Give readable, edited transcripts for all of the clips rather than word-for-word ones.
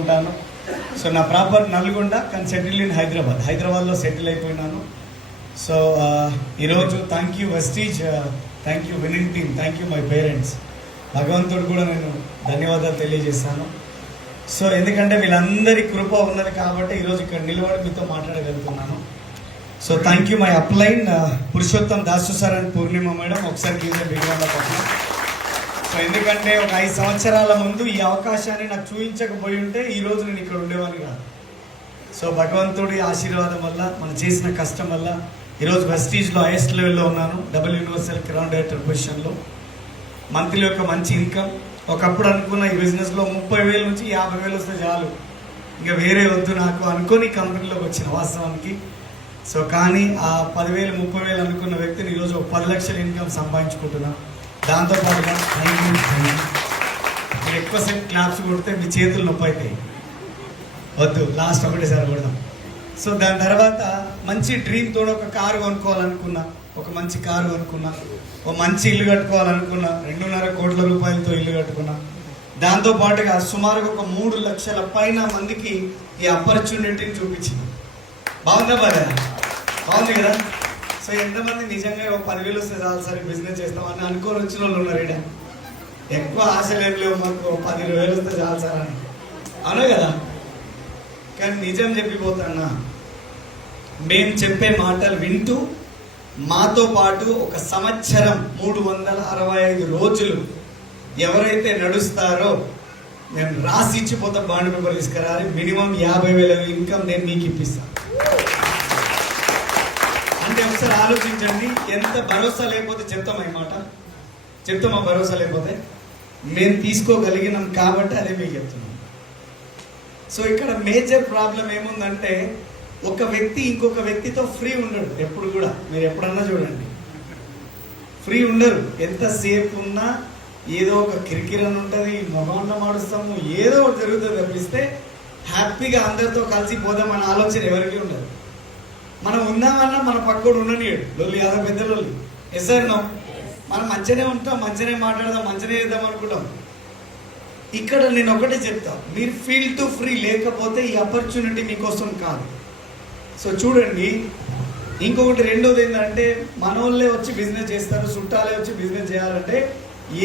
ఉంటాను. సో నా ప్రాపర్ నల్గొండ, కానీ సెటిల్ ఇన్ హైదరాబాద్లో సెటిల్ అయిపోయినాను. సో ఈరోజు thank you Vestige, thank you winning team, thank you my parents. భగవంతుడు కూడా నేను ధన్యవాదాలు తెలియజేస్తాను. సో ఎందుకంటే వీళ్ళందరి కృప ఉన్నది కాబట్టి ఈరోజు ఇక్కడ నిలబడి మీతో మాట్లాడగలుగుతున్నాను. So thank you my upline Purushottam Dasu sir and Purnima madam. ఒకసారి గీసే బిగినంలో పట్ల. సో ఎందుకంటే ఒక 5 సంవత్సరాల ముందు ఈ అవకాశాన్ని నాకు చూపించకపోయి ఉంటే ఈరోజు నేను ఇక్కడ ఉండేవాడిని కాదు. సో భగవంతుడి ఆశీర్వాదం వల్ల, మనం చేసిన కష్టం వల్ల ఈరోజు వెస్టీజ్లో హైయెస్ట్ లెవెల్లో ఉన్నాను. డబుల్ యూనివర్సల్ క్రౌన్ డైరెక్టర్ పొజిషన్లో. మంత్లీ ఒక మంచి ఇన్కమ్. ఒకప్పుడు అనుకున్న ఈ బిజినెస్లో 30,000 నుంచి 50,000 వస్తే చాలు, ఇంకా వేరే వద్దు నాకు అనుకొని కంపెనీలోకి వచ్చిన వాస్తవానికి. సో కానీ ఆ 10,000 30,000 అనుకున్న వ్యక్తిని ఈరోజు 10 లక్షల ఇన్కమ్ సంపాదించుకుంటున్నా. దాంతోపాటుగా మీరు ఎక్కువసేపు క్లాప్స్ కొడితే మీ చేతులు నొప్పి అవుతాయి, వద్దు, లాస్ట్ ఒకటేసారి కొడదాం. సో దాని తర్వాత మంచి డ్రీమ్ తోడు ఒక కారు కొనుక్కోవాలనుకున్నా, ఒక మంచి కారు కొనుక్కున్నా. ఒక మంచి ఇల్లు కట్టుకోవాలనుకున్నా, 2.5 కోట్ల రూపాయలతో ఇల్లు కట్టుకున్నా. దాంతోపాటుగా సుమారుగా ఒక 3 లక్షల పైన మందికి ఈ ఆపర్చునిటీని చూపించింది. బాగుందా బాగుంది కదా? సో ఎంతమంది నిజంగా ఒక 10,000 వస్తే చాలు సరే బిజినెస్ చేస్తామని అనుకోని వచ్చిన వాళ్ళు ఉన్నారు ఇక్కడ. ఎక్కువ ఆశలు ఏం లేవు, మాకు 10,000 వస్తే చాలు సార్ అని, అవునా కదా? కానీ నిజం చెప్పిపోతున్నా, మేము చెప్పే మాటలు వింటూ మాతో పాటు 1 సంవత్సరం 365 రోజులు ఎవరైతే నడుస్తారో నేను రాసి ఇచ్చిపోతా, బాండ్ పేపర్ తీసుకురాలి, మినిమం 50,000 ఇన్కమ్ నేను మీకు ఇప్పిస్తాను. అంటే ఒకసారి ఆలోచించండి, ఎంత భరోసా లేకపోతే చెప్తామా ఈ మాట? చెప్తామా భరోసా లేకపోతే? మేము తీసుకోగలిగినాం కాబట్టి అదే మీకు చెప్తున్నాం. సో ఇక్కడ మేజర్ ప్రాబ్లం ఏముందంటే, ఒక వ్యక్తి ఇంకొక వ్యక్తితో ఫ్రీ ఉండడు ఎప్పుడు కూడా. మీరు ఎప్పుడన్నా చూడండి, ఫ్రీ ఉండరు. ఎంతసేపు ఉన్నా ఏదో ఒక కిరికిరన్ ఉంటుంది, మొహంలో మాడుస్తాము, ఏదో ఒకటి జరుగుతుంది తప్పిస్తే హ్యాపీగా అందరితో కలిసి పోదామన్న ఆలోచన ఎవరికి ఉండదు. మనం ఉందామన్నా మన పక్కోడు ఉండనియడు, లొల్లి అదో పెద్ద లొల్లి. Yes sir no? మనం మంచిగానే ఉంటాం, మంచిగానే మాట్లాడదాం, మంచిగానే చేద్దాం అనుకుంటాం. ఇక్కడ నేను ఒకటే చెప్తా, మీరు ఫీల్ టు ఫ్రీ లేకపోతే ఈ ఆపర్చునిటీ మీకోసం కాదు. సో చూడండి, ఇంకొకటి రెండోది ఏంటంటే, మనోళ్ళే వచ్చి బిజినెస్ చేస్తారు, చుట్టాలే వచ్చి బిజినెస్ చేయాలంటే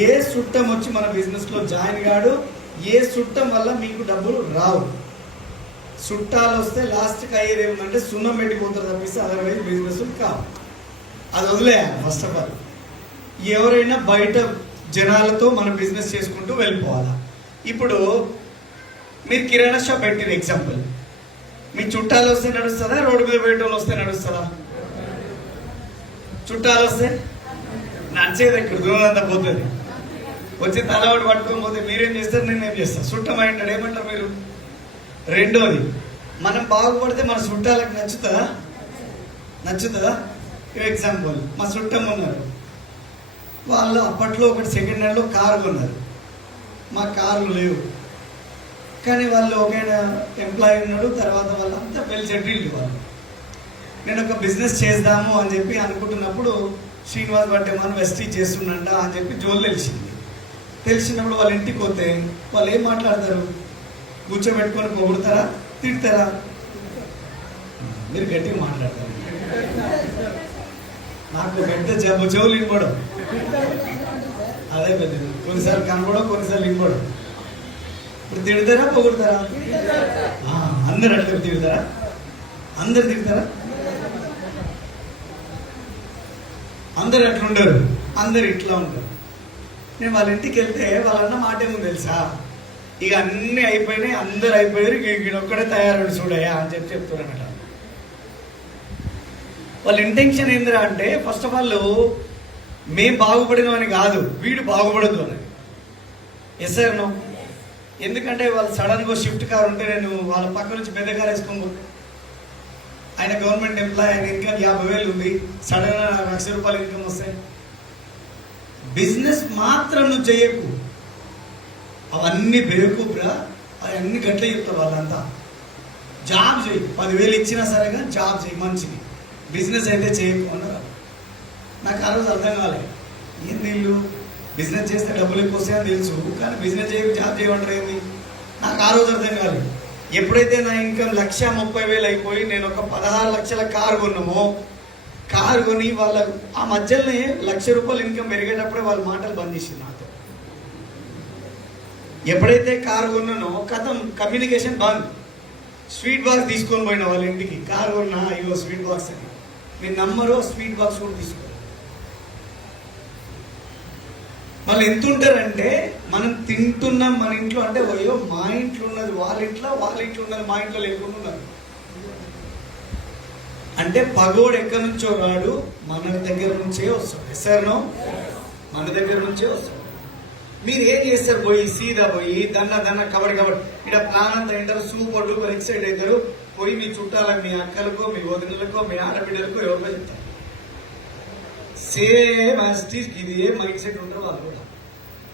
ఏ చుట్టం వచ్చి మన బిజినెస్లో జాయిన్ కాడు, ఏ చుట్టం వల్ల మీకు డబ్బులు రావు. చుట్టాలు వస్తే లాస్ట్కి అయ్యేది ఏమిటంటే సున్నం పెట్టిపోతారు తప్పిస్తే అదర్వైజ్ బిజినెస్ కావు. అది వదిలేయాలి ఫస్ట్ ఆఫ్ ఆల్. ఎవరైనా బయట జనాలతో మనం బిజినెస్ చేసుకుంటూ వెళ్ళిపోవాలా. ఇప్పుడు మీరు కిరాణా షాప్ పెట్టిన ఎగ్జాంపుల్, మీ చుట్టాలు వస్తే నడుస్తుందా, రోడ్డు మీద పెట్టేవాళ్ళు వస్తే నడుస్తుందా? చుట్టాలు వస్తే నడిచేది ఇక్కడ దూరంతా పోతుంది. వచ్చి తలవాడు పట్టుకొని పోతే మీరేం చేస్తారు, నేనేం చేస్తాను? చుట్టం అంటాడు, ఏమంటారు మీరు? రెండోది, మనం బాగుపడితే మన చుట్టాలకు నచ్చుతుందా? ఎగ్జాంపుల్, మా చుట్టం ఉన్నారు, వాళ్ళు అప్పట్లో ఒకటి సెకండ్ హ్యాండ్లో కారు కొన్నారు, మా కార్లు లేవు. కానీ వాళ్ళు ఒక ఎంప్లాయీ ఉన్నాడు, తర్వాత వాళ్ళంతా వెల్ సెటిల్డ్. వాళ్ళు నేను ఒక బిజినెస్ చేద్దాము అని చెప్పి అనుకుంటున్నప్పుడు శ్రీనివాస్ బట్టే మనం వెస్టీజ్ చేస్తుండంట అని చెప్పి జోలు తెలిసినప్పుడు వాళ్ళ ఇంటికి పోతే వాళ్ళు ఏం మాట్లాడతారు? కూర్చోబెట్టుకొని పొగుడతారా, తిడతారా? మీరు గట్టిగా మాట్లాడతారు. నాకు పెద్ద చెవులు వినపడం, అదే పెద్ద. కొన్నిసార్లు కనపడం, కొన్నిసార్లు వినపడం. ఇప్పుడు తిడతారా, పొగుడతారా? అందరు అట్లా తిడతారా? అందరు తిడతారా? అందరు అట్లా ఉండరు, అందరు ఇట్లా ఉంటారు. నేను వాళ్ళ ఇంటికి వెళ్తే వాళ్ళన్న మాట ఏముంది తెలుసా? ఇక అన్నీ అయిపోయినాయి, అందరు అయిపోయారు, ఇక ఒక్కడే తయారు చూడయా అని చెప్తున్నారట. వాళ్ళ ఇంటెన్షన్ ఏందిరా అంటే, ఫస్ట్ ఆఫ్ ఆల్ మేం బాగుపడినామని కాదు, వీడు బాగుపడదు అని. Yes sir no? ఎందుకంటే వాళ్ళు సడన్గా షిఫ్ట్ కార్ ఉంటే నేను వాళ్ళ పక్క నుంచి పెద్ద కార్ వేసుకోబోతే, ఆయన గవర్నమెంట్ ఎంప్లాయీ, ఆయన ఇన్కమ్ 50,000 ఉంది, సడన్గా 1,00,000 రూపాయలు ఇన్కమ్ వస్తాయి. బిజినెస్ మాత్రం నువ్వు చేయకు, అవన్నీ బేవకూపురా, అవన్నీ గట్లే చెప్తారు వాళ్ళంతా. జాబ్ చేయి, 10,000 ఇచ్చినా సరేగా జాబ్ చేయి మంచిది, బిజినెస్ అయితే చేయకు అన్నారు. నాకు ఆ రోజు అర్థం కాలేదు, ఏంది వీళ్ళు బిజినెస్ చేస్తే డబ్బులు ఎక్కువ వస్తాయని తెలుసు, కానీ బిజినెస్ చేయకు జాబ్ చేయమంటారు ఏంది? నాకు ఆ రోజు అర్థం కాలేదు. ఎప్పుడైతే నా ఇన్కమ్ 1,30,000 అయిపోయి నేను ఒక 16 లక్షల కారు కొన్నామో, కారు కొని వాళ్ళ ఆ మధ్యలోనే ₹1,00,000 ఇన్కమ్ పెరిగేటప్పుడే వాళ్ళ మాటలు బంద్ చేసింది నాతో. ఎప్పుడైతే కారు కొన్నానో కథం కమ్యూనికేషన్ బంద్. స్వీట్ బాక్స్ తీసుకొని పోయిన వాళ్ళ ఇంటికి, కారు కొన్నా ఇగో స్వీట్ బాక్స్ అని. మీరు నమ్మరు, స్వీట్ బాక్స్ కూడా తీసుకో. వాళ్ళు ఎంత ఉంటారంటే మనం తింటున్నాం మన ఇంట్లో అంటే అయ్యో మా ఇంట్లో ఉన్నది వాళ్ళ ఇంట్లో, వాళ్ళ ఇంట్లో ఉన్నది మా ఇంట్లో లేకుండా ఉన్నారు. అంటే పగోడు ఎక్కడి నుంచో రాడు, మన దగ్గర నుంచే వస్తాడు. ఎస్ఆర్నో, మన దగ్గర నుంచే వస్తాడు. మీరు ఏం చేస్తారు? పోయి సీదా పోయి దన్న కబడి ఇక్కడ ప్లాన్ అంతా ఏంటారు, సూపర్లు ఎక్సైట్ అవుతారు. పోయి మీ చుట్టాలకు, మీ అక్కలకో, మీ వదినలకో, మీ ఆడబిడ్డలకో ఎవరికో చెప్తారు. సేమ్ యాస్టీస్ ఇది ఏ మైండ్ సెట్ ఉంటారు వాళ్ళు కూడా.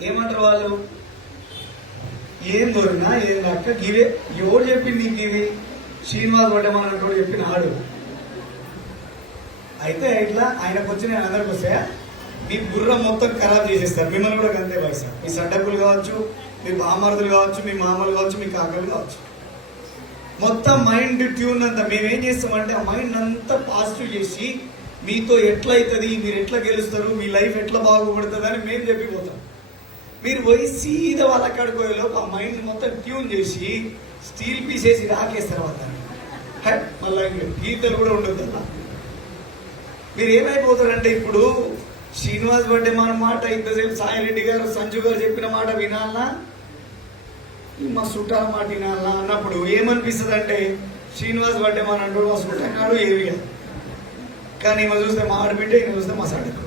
ఏమంటారు వాళ్ళు? ఏం దొరికినా ఏం అక్క గివే. ఎవరు చెప్పింది నీకు ఇవి? శ్రీనివాస్ వడ్డమన్నట్టు చెప్పిన ఆడు. అయితే ఇట్లా ఆయనకు వచ్చి నేను అందరికి వస్తాయా, మీ బుర్ర మొత్తం ఖరాబ్ చేసేస్తారు. మిమ్మల్ని కూడా అంతే వయసు. మీ సడ్డకులు కావచ్చు, మీ బామరుదులు కావచ్చు, మీ మామలు కావచ్చు, మీ కాకలు కావచ్చు. మొత్తం మైండ్ ట్యూన్ అంతా మేమేం చేస్తామంటే ఆ మైండ్ అంతా పాజిటివ్ చేసి మీతో ఎట్లా అవుతుంది, మీరు ఎట్లా గెలుస్తారు, మీ లైఫ్ ఎట్లా బాగుపడుతుంది అని మేము చెప్పిపోతాం. మీరు పోయి సీదా వాళ్ళ అక్కడికి పోయేలోపు ఆ మైండ్ మొత్తం ట్యూన్ చేసి స్టీల్ పీస్ వేసి రాకేస్తారు వాళ్ళని. మళ్ళీ గీతలు కూడా ఉండదు అలా. మీరు ఏమైపోతారంటే ఇప్పుడు శ్రీనివాస్ బర్త్డే మన మాట ఇంతసేపు సాయిరెడ్డి గారు, సంజు గారు చెప్పిన మాట వినాలనా, మా చుట్టాల మాట వినాలనా అన్నప్పుడు ఏమనిపిస్తుంది అంటే శ్రీనివాస్ బర్త్డే మన అంటాడు, మా చుట్టాడు ఏరియా. కానీ ఈమె చూస్తే మా ఆడబిడ్డ, ఈయన చూస్తే మా సడకు.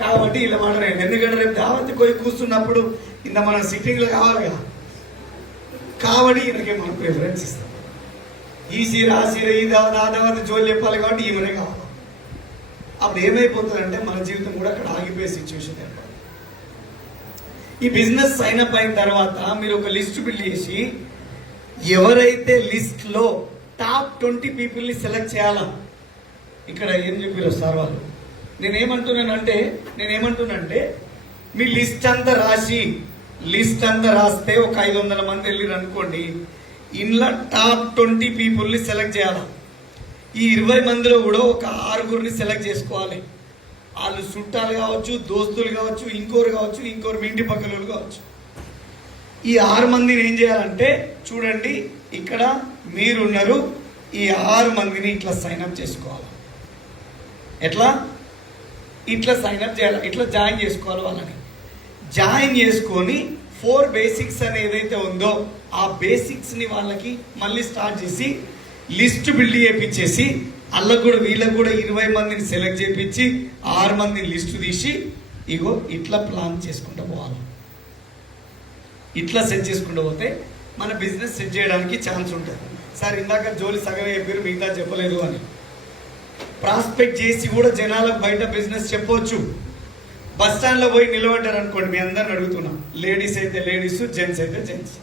కాబట్టి ఇలా మాట నేను ఎందుకంటే రేపు దావతి పోయి కూర్చున్నప్పుడు ఇంత మన సిట్టింగ్లో కావాలిగా. కాబట్టి ఈయనకే మనం ప్రిఫరెన్స్ ఇస్తాం. ఈ సీర ఆ సీర ఈ దావతి జోలు చెప్పాలి కాబట్టి ఈమెనే కావాలి. అప్పుడు ఏమైపోతుందంటే మన జీవితం కూడా అక్కడ ఆగిపోయే సిచ్యువేషన్ ఏర్పడుతుంది. ఈ బిజినెస్ సైన్ అప్ అయిన తర్వాత మీరు ఒక లిస్ట్ బిల్డ్ చేసి ఎవరైతే లిస్ట్ లో టాప్ 20 పీపుల్ని సెలెక్ట్ చేయాలా. ఇక్కడ ఏం చెప్పారు సార్ వాళ్ళు, నేనేమంటున్నానంటే మీ లిస్ట్ అంతా రాస్తే ఒక 500 మంది వెళ్ళిరు అనుకోండి, ఇంట్లో టాప్ 20 పీపుల్ని సెలెక్ట్ చేయాలి. ఈ 20 మందిలో కూడా ఒక 6గురిని సెలెక్ట్ చేసుకోవాలి. వాళ్ళు చుట్టాలు కావచ్చు, దోస్తులు కావచ్చు, ఇంకోరు కావచ్చు, ఇంకోరు మీ ఇంటి పక్కన కావచ్చు. ఈ 6 మందిని ఏం చేయాలంటే చూడండి, ఇక్కడ మీరున్నారు, ఈ 6 మందిని ఇట్లా సైన్అప్ చేసుకోవాలి. ఎట్లా? ఇట్లా సైన్అప్ చేయాలి, ఇట్లా జాయిన్ చేసుకోవాలి. వాళ్ళని జాయిన్ చేసుకొని 4 బేసిక్స్ అని ఏదైతే ఉందో ఆ బేసిక్స్ ని వాళ్ళకి మళ్ళీ స్టార్ట్ చేసి లిస్ట్ బిల్డ్ చేయించేసి వాళ్ళకు కూడా వీళ్ళకు కూడా 20 మందిని సెలెక్ట్ చేయించి 6 మందిని లిస్ట్ తీసి ఇగో ఇట్లా ప్లాన్ చేసుకుంటూ పోవాలి. ఇట్లా సెట్ చేసుకుంటూ పోతే మన బిజినెస్ సెట్ చేయడానికి ఛాన్స్ ఉంటుంది. సార్ ఇందాక జోలి సగం చెప్పారు, మిగతా చెప్పలేదు అని. ప్రాస్పెక్ట్ చేసి కూడా జనాలకు బయట బిజినెస్ చెప్పవచ్చు. బస్ స్టాండ్లో పోయి నిలబడ్డారు అనుకోండి, మీ అందరిని అడుగుతున్నా, లేడీస్ అయితే లేడీస్, జెంట్స్ అయితే జెంట్స్.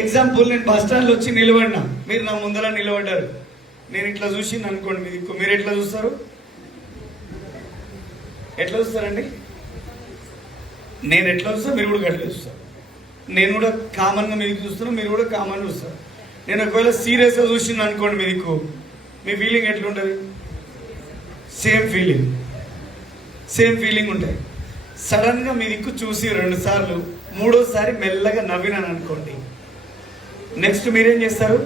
ఎగ్జాంపుల్ నేను బస్ స్టాండ్లో వచ్చి నిలబడినా, మీరు నా ముందర నిలబడ్డారు, నేను ఇట్లా చూసింది అనుకోండి, మీరు ఎట్లా చూస్తారు? ఎట్లా చూస్తారండి? నేను ఎట్లా చూస్తా, మీరు కూడా గట్లా చూస్తారు. నేను కూడా కామన్గా మీకు చూస్తున్నా, మీరు కూడా కామన్ చూస్తారు. నేను ఒకవేళ సీరియస్గా చూసింది అనుకోండి, మీ ఫీలింగ్ ఎట్లుంటుంది? సేమ్ ఫీలింగ్ ఉంటుంది. సడన్గా మీ దిక్కు చూసి 2 సార్లు, 3వసారి మెల్లగా నవ్వినాను అనుకోండి, నెక్స్ట్ మీరేం చేస్తారు?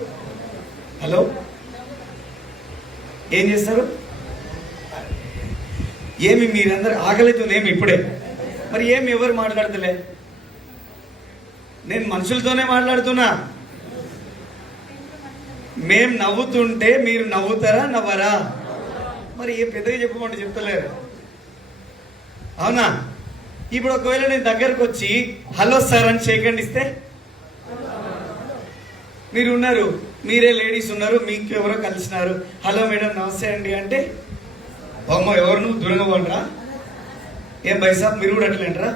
హలో, ఏం చేస్తారు? ఏమి మీరందరూ ఆకలితుంది ఏమి ఇప్పుడే? మరి ఏమి ఎవరు మాట్లాడతలే? నేను మనుషులతోనే మాట్లాడుతున్నా. మేం నవ్వుతుంటే మీరు నవ్వుతారా నవ్వరా? మరి ఏ పెద్దగా చెప్పమంటే చెప్తలేరు, అవునా? ఇప్పుడు ఒకవేళ నేను దగ్గరకు వచ్చి హలో సార్ అని షేక్ హ్యాండ్ ఇస్తే, మీరు ఉన్నారు, మీరే లేడీస్ ఉన్నారు, మీకు ఎవరో కలిసినారు, హలో మేడం నమస్తే అండి అంటే, అమ్మ ఎవరు నువ్వు దూరంగా పోండిరా, ఏం బైసాబ్ మీరు కూడా అట్లేంటరా?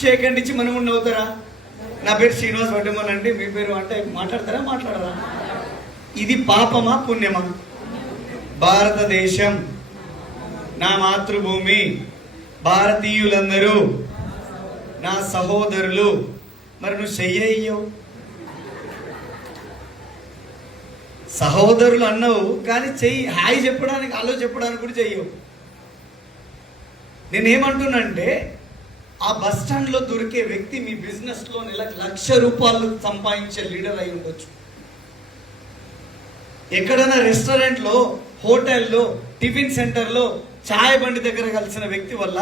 షేక్ హ్యాండ్ ఇచ్చి మనం కూడా నవ్వుతారా? నా పేరు శ్రీనివాస్ వడ్డమన్ అండి, మీ పేరు అంటే మాట్లాడతారా మాట్లాడరా? ఇది పాపమా పుణ్యమా? భారతదేశం నా మాతృభూమి, భారతీయులందరూ నా సహోదరులు, మరి నువ్వు చెయ్యవు. సహోదరులు అన్నావు కానీ చెయ్యి, హాయ్ చెప్పడానికి హలో చెప్పడానికి కూడా చెయ్యవు. నేనేమంటున్నానంటే ఆ బస్ స్టాండ్లో దొరికే వ్యక్తి మీ బిజినెస్లో నెలకు ₹1,00,000 సంపాదించే లీడర్ అయి ఉండొచ్చు. ఎక్కడైనా రెస్టారెంట్లో, హోటల్లో, టిఫిన్ సెంటర్లో, ఛాయ్ బండి దగ్గర కలిసిన వ్యక్తి వల్ల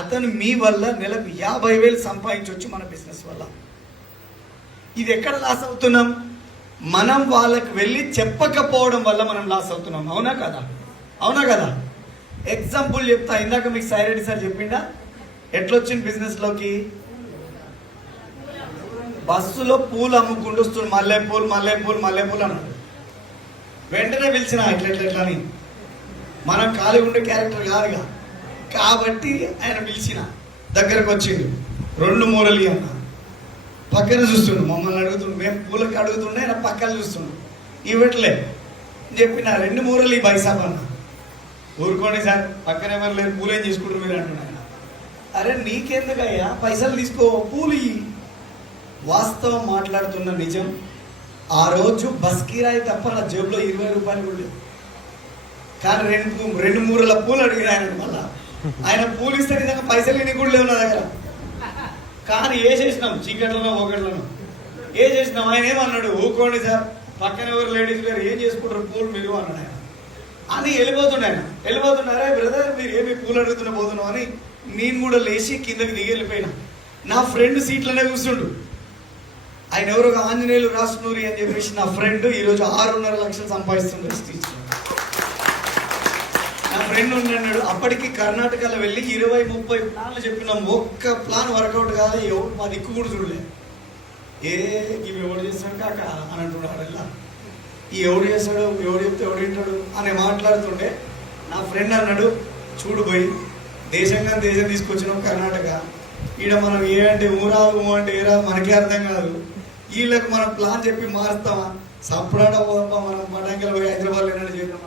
అతను మీ వల్ల నెలకు 50,000 సంపాదించవచ్చు మన బిజినెస్ వల్ల. ఇది ఎక్కడ లాస్ అవుతున్నాం? మనం వాళ్ళకి వెళ్ళి చెప్పకపోవడం వల్ల మనం లాస్ అవుతున్నాం. అవునా కదా? అవునా కదా? ఎగ్జాంపుల్ చెప్తా. ఇందాక మీకు సాయిరెడ్డి సార్ చెప్పిండా ఎట్లొచ్చింది బిజినెస్లోకి? బస్సులో పూలు అమ్ముకుంటూ వస్తుంది. మల్లెపూలు మల్లెపూలు మల్లెపూలు అన్నాడు. వెంటనే పిలిచిన ఎట్లా అని. మనం ఖాళీ ఉండే క్యారెక్టర్ కాదుగా కాబట్టి ఆయన పిలిచిన దగ్గరకు వచ్చిండు. 2 మూరలు అన్న పక్కన చూస్తుండు. మమ్మల్ని అడుగుతుండు, మేము పూలకి అడుగుతుండే ఆయన పక్కన చూస్తుండు. ఇవ్వట్లే చెప్పిన 2 మూరలు ఈ బైసాబ్ అన్న. ఊరుకోండి సార్, పక్కన ఎవరు లేరు, పూలేం చేసుకుంటారు మీరు అంటున్నాను. అరే నీకెందుకయ్యా, పైసలు తీసుకో, పూలు ఇయ్యి. వాస్తవం మాట్లాడుతున్న నిజం. ఆ రోజు బస్ కిరాయి తప్ప నా జేబులో ₹20 కూడా లేవు. కానీ 2 మూరల పూలు అడిగిన ఆయన. మళ్ళా ఆయన పూలు ఇస్తే నిజంగా పైసలు ఇన్ని కూడా లేవు నా దగ్గర. కానీ ఏ చేసినాం, చీకట్లను ఒకట్లను ఏ చేసినాం. ఆయన ఏమన్నాడు, ఊరుకోండి సార్, పక్కన ఎవరు లేడీస్ లేరు, ఏం చేసుకుంటారు పూలు మీరు అన్నాడు ఆయన. అని వెళ్ళిపోతున్నారే బ్రదర్, మీరు ఏమి పూలు అడుగుతున్నా పోతున్నావు అని నేను కూడా లేచి కిందకి దిగి వెళ్ళిపోయినా. నా ఫ్రెండ్ సీట్లోనే కూర్చుండు. ఆయన ఎవరు, ఆంజనేయులు రాసునూరి అని చెప్పేసి నా ఫ్రెండ్ ఈరోజు 6.5 లక్షలు సంపాదిస్తుంది స్టీచ్. నా ఫ్రెండ్ ఉన్నాడు. అప్పటికి కర్ణాటకలో వెళ్ళి 20-30 ప్లాన్లు చెప్పినాం. ఒక్క ప్లాన్ వర్కౌట్ కాదు. ఎవరు మా దిక్కు కూడా చూడలేదు. ఇవి ఎవడు చేస్తాడు కాక అని అంటున్నాడు. ఇలా ఈ ఎవడు చేస్తాడు, ఎవడు చెప్తే ఎవడు వింటాడు అని మాట్లాడుతుండే నా ఫ్రెండ్ అన్నాడు, చూడు పోయి దేశం తీసుకొచ్చినాం కర్ణాటక. ఈడ మనం ఏ అంటే ఊరాదు, అంటే ఏ రాదు మనకే అర్థం కాదు. వీళ్ళకి మనం ప్లాన్ చెప్పి మారుస్తామా? సపరేట్ పోదామా? మనం పటాంకలు పోయి హైదరాబాద్లో ఏమైనా చేద్దాం.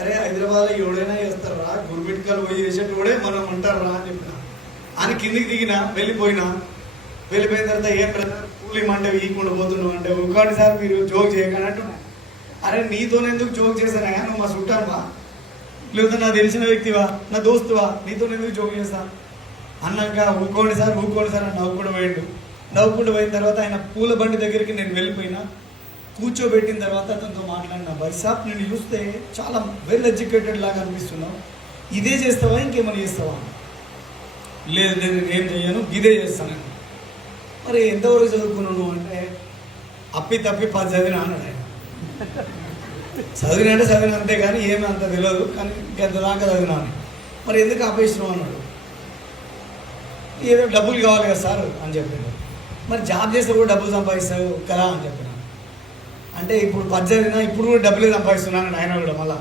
అరే హైదరాబాద్లో ఎవడైనా చేస్తారా, గుర్బిట్కలు పోయి చేసేటోడే మనం ఉంటారా అని చెప్పిన. అని కిందికి దిగిన, వెళ్ళిపోయిన తర్వాత ఏం బ్రదర్ పూలు ఇమ్మంటే ఈకుండా పోతున్నావు అంటే, ఒకటి సార్ మీరు జోక్ చేయకండి అంటున్నా. అరే నీతోనెందుకు జోక్ చేశానా, నువ్వు మా చుట్టానువా, లేదా నా తెలిసిన వ్యక్తివా, నా దోస్తువా, నీతోనెందుకు జోక్ చేస్తా అన్నాక ఊకోండి సార్ అని నవ్వుకుంటూ పోయిన తర్వాత ఆయన పూల బండి దగ్గరికి నేను వెళ్ళిపోయినా. కూర్చోబెట్టిన తర్వాత అతనితో మాట్లాడినా, బైసాబ్ నేను చూస్తే చాలా వెల్ ఎడ్యుకేటెడ్ లాగా అనిపిస్తున్నావు, ఇదే చేస్తావా ఇంకేమైనా చేస్తావా? లేదు నేను ఏం చెయ్యను, ఇదే చేస్తాను. మరి ఎంతవరకు చదువుకున్నాను అంటే, అప్పి తప్పి 10 చదివినా అన్నాడు ఆయన. చదివిన అంతే కానీ ఏమి అంత తెలియదు, కానీ ఇంకెంత దాకా చదివినా అని. మరి ఎందుకు ఆపేసినావు అన్నాడు. ఏదో డబ్బులు కావాలి కదా సార్ అని చెప్పాడు. మరి జాబ్ చేస్తే కూడా డబ్బులు సంపాదిస్తావు కదా అని చెప్పిన. అంటే ఇప్పుడు 10 చదివినా ఇప్పుడు కూడా డబ్బులే సంపాదిస్తున్నాను ఆయన కూడా. మళ్ళా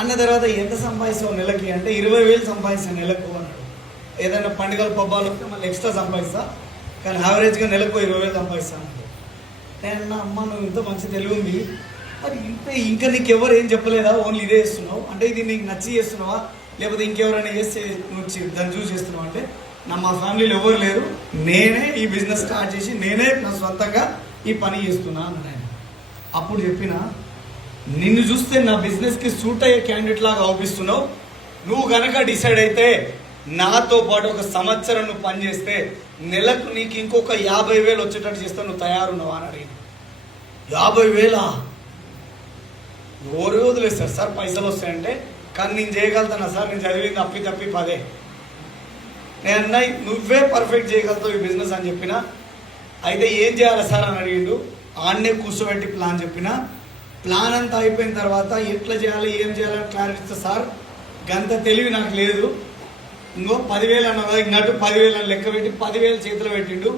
అన్న తర్వాత ఎంత సంపాదిస్తావు నెలకి అంటే 20,000 సంపాదిస్తాను నెలకు అన్నాడు. ఏదైనా పండుగలు పబ్బాలు వస్తే మళ్ళీ ఎక్స్ట్రా సంపాదిస్తా, కానీ యావరేజ్గా నెలకు 20,000 సంపాదిస్తాను. నేను అమ్మ నువ్వు ఇంత మంచి తెలివి ఉంది, మరి ఇంకా నీకు ఎవరు ఏం చెప్పలేదా, ఓన్లీ ఇదే చేస్తున్నావు అంటే, ఇది నీకు నచ్చి చేస్తున్నావా లేకపోతే ఇంకెవరైనా చేస్తే నువ్వు దాన్ని చూసి చేస్తున్నావు అంటే, మా ఫ్యామిలీలో ఎవరు లేరు, నేనే ఈ బిజినెస్ స్టార్ట్ చేసి నేనే నా సొంతంగా ఈ పని చేస్తున్నా అని ఆయన. అప్పుడు చెప్పిన, నిన్ను చూస్తే నా బిజినెస్కి సూట్ అయ్యే క్యాండిడేట్ లాగా అవుపిస్తున్నావు. నువ్వు కనుక డిసైడ్ అయితే నాతో పాటు 1 సంవత్సరం నువ్వు పనిచేస్తే నెలకు నీకు ఇంకొక 50,000 వచ్చేటట్టు చేస్తా, నువ్వు తయారున్నావా అని అడిగింది. 50,000 ఎవరు వదిలేస్తారు సార్ పైసలు వస్తాయంటే, కానీ నేను చేయగలుగుతానా సార్, నేను చదివింది అప్పి తప్పి 10. నేను అన్నా నువ్వే పర్ఫెక్ట్ చేయగలుగుతావు ఈ బిజినెస్ అని చెప్పిన. అయితే ఏం చేయాలి సార్ అని అడిగిండు. ఆన్నే కూర్చోబెట్టి ప్లాన్ చెప్పిన. ప్లాన్ అంతా అయిపోయిన తర్వాత ఎట్లా చేయాలి ఏం చేయాలని క్లారిటీ ఇస్తా సార్, గంత తెలివి నాకు లేదు. ఇంకో 10,000 అన్నా ఇన్నట్టు 10,000 అని లెక్క పెట్టి 10,000 చేతిలో పెట్టిండు.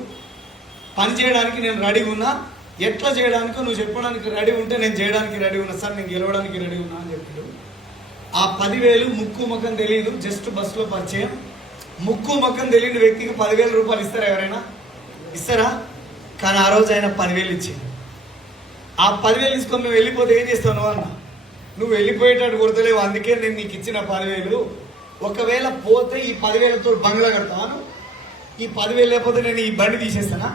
పని చేయడానికి నేను రెడీ ఉన్నా, ఎట్లా చేయడానికో నువ్వు చెప్పడానికి రెడీ ఉంటే నేను చేయడానికి రెడీ ఉన్నా సార్, నేను గెలవడానికి రెడీ ఉన్నా అని చెప్పిండు. ఆ 10,000 ముక్కు ముఖం తెలియదు, జస్ట్ బస్సులో పరిచయం. ముక్కు ముఖం తెలియని వ్యక్తికి 10,000 రూపాయలు ఇస్తారా? ఎవరైనా ఇస్తారా? కానీ ఆ రోజు ఆయన 10,000 ఇచ్చింది. ఆ 10,000 తీసుకొని నువ్వు వెళ్ళిపోతే ఏం చేస్తావు నువ్వు అన్న? నువ్వు వెళ్ళిపోయేటట్టు కొడతలేవు, అందుకే నేను నీకు ఇచ్చిన 10,000. ఒకవేళ పోతే ఈ 10,000తో బంగ్లా కడతాను, ఈ ఈ 10,000 లేకపోతే నేను ఈ బండి తీసేస్తానా?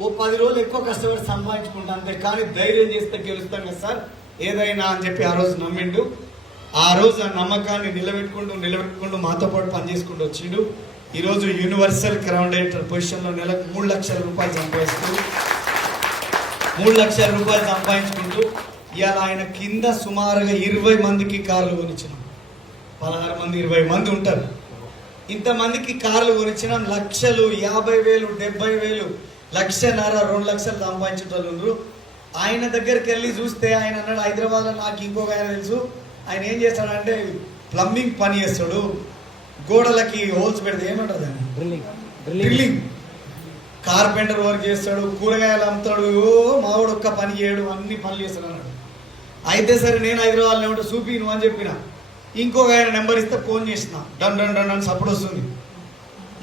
ఓ 10 రోజులు ఎక్కువ కష్టపడి సంపాదించుకుంటా అంతే, కానీ ధైర్యం చేస్తే గెలుస్తాం కదా సార్ ఏదైనా అని చెప్పి ఆ రోజు నమ్మిండు. ఆ రోజు ఆ నమ్మకాన్ని నిలబెట్టుకుంటూ మాతో పాటు పనిచేసుకుంటూ వచ్చిండు. ఈరోజు యూనివర్సల్ క్రౌన్ డైరెక్టర్ పొజిషన్లో నెలకు 3 లక్షల రూపాయలు సంపాదిస్తూ 3 లక్షల రూపాయలు సంపాదించుకుంటూ ఇవాళ ఆయన కింద సుమారుగా 20 మందికి కార్లు కొనిచ్చినాం. 16 మంది 20 మంది ఉంటారు. ఇంతమందికి కార్లు కొనిచ్చినాం. లక్షలు, 50,000, 70,000, 1,50,000, 2 లక్షలు సంపాదించేటోళ్ళు. ఆయన దగ్గరికి వెళ్ళి చూస్తే ఆయన అన్నాడు, హైదరాబాద్లో నాకు ఇంకొక ఆయన తెలుసు, ఆయన ఏం చేస్తాడంటే ప్లంబింగ్ పని చేస్తాడు, గోడలకి హోల్స్ పెడితే ఏమంటారు దాన్ని డ్రిల్లింగ్, కార్పెంటర్ వర్క్ చేస్తాడు, కూరగాయలు అమ్ముతాడు, మావాడు ఒక్క పని చేయడు, అన్ని పనులు చేస్తాడు అన్నాడు. అయితే సరే నేను హైదరాబాద్లో ఉంటే చూపి నువ్వు అని చెప్పిన. ఇంకొక ఆయన నెంబర్ ఇస్తే ఫోన్ చేసిన, డన్ డన్ డన్ అని సపోర్ట్ వస్తుంది.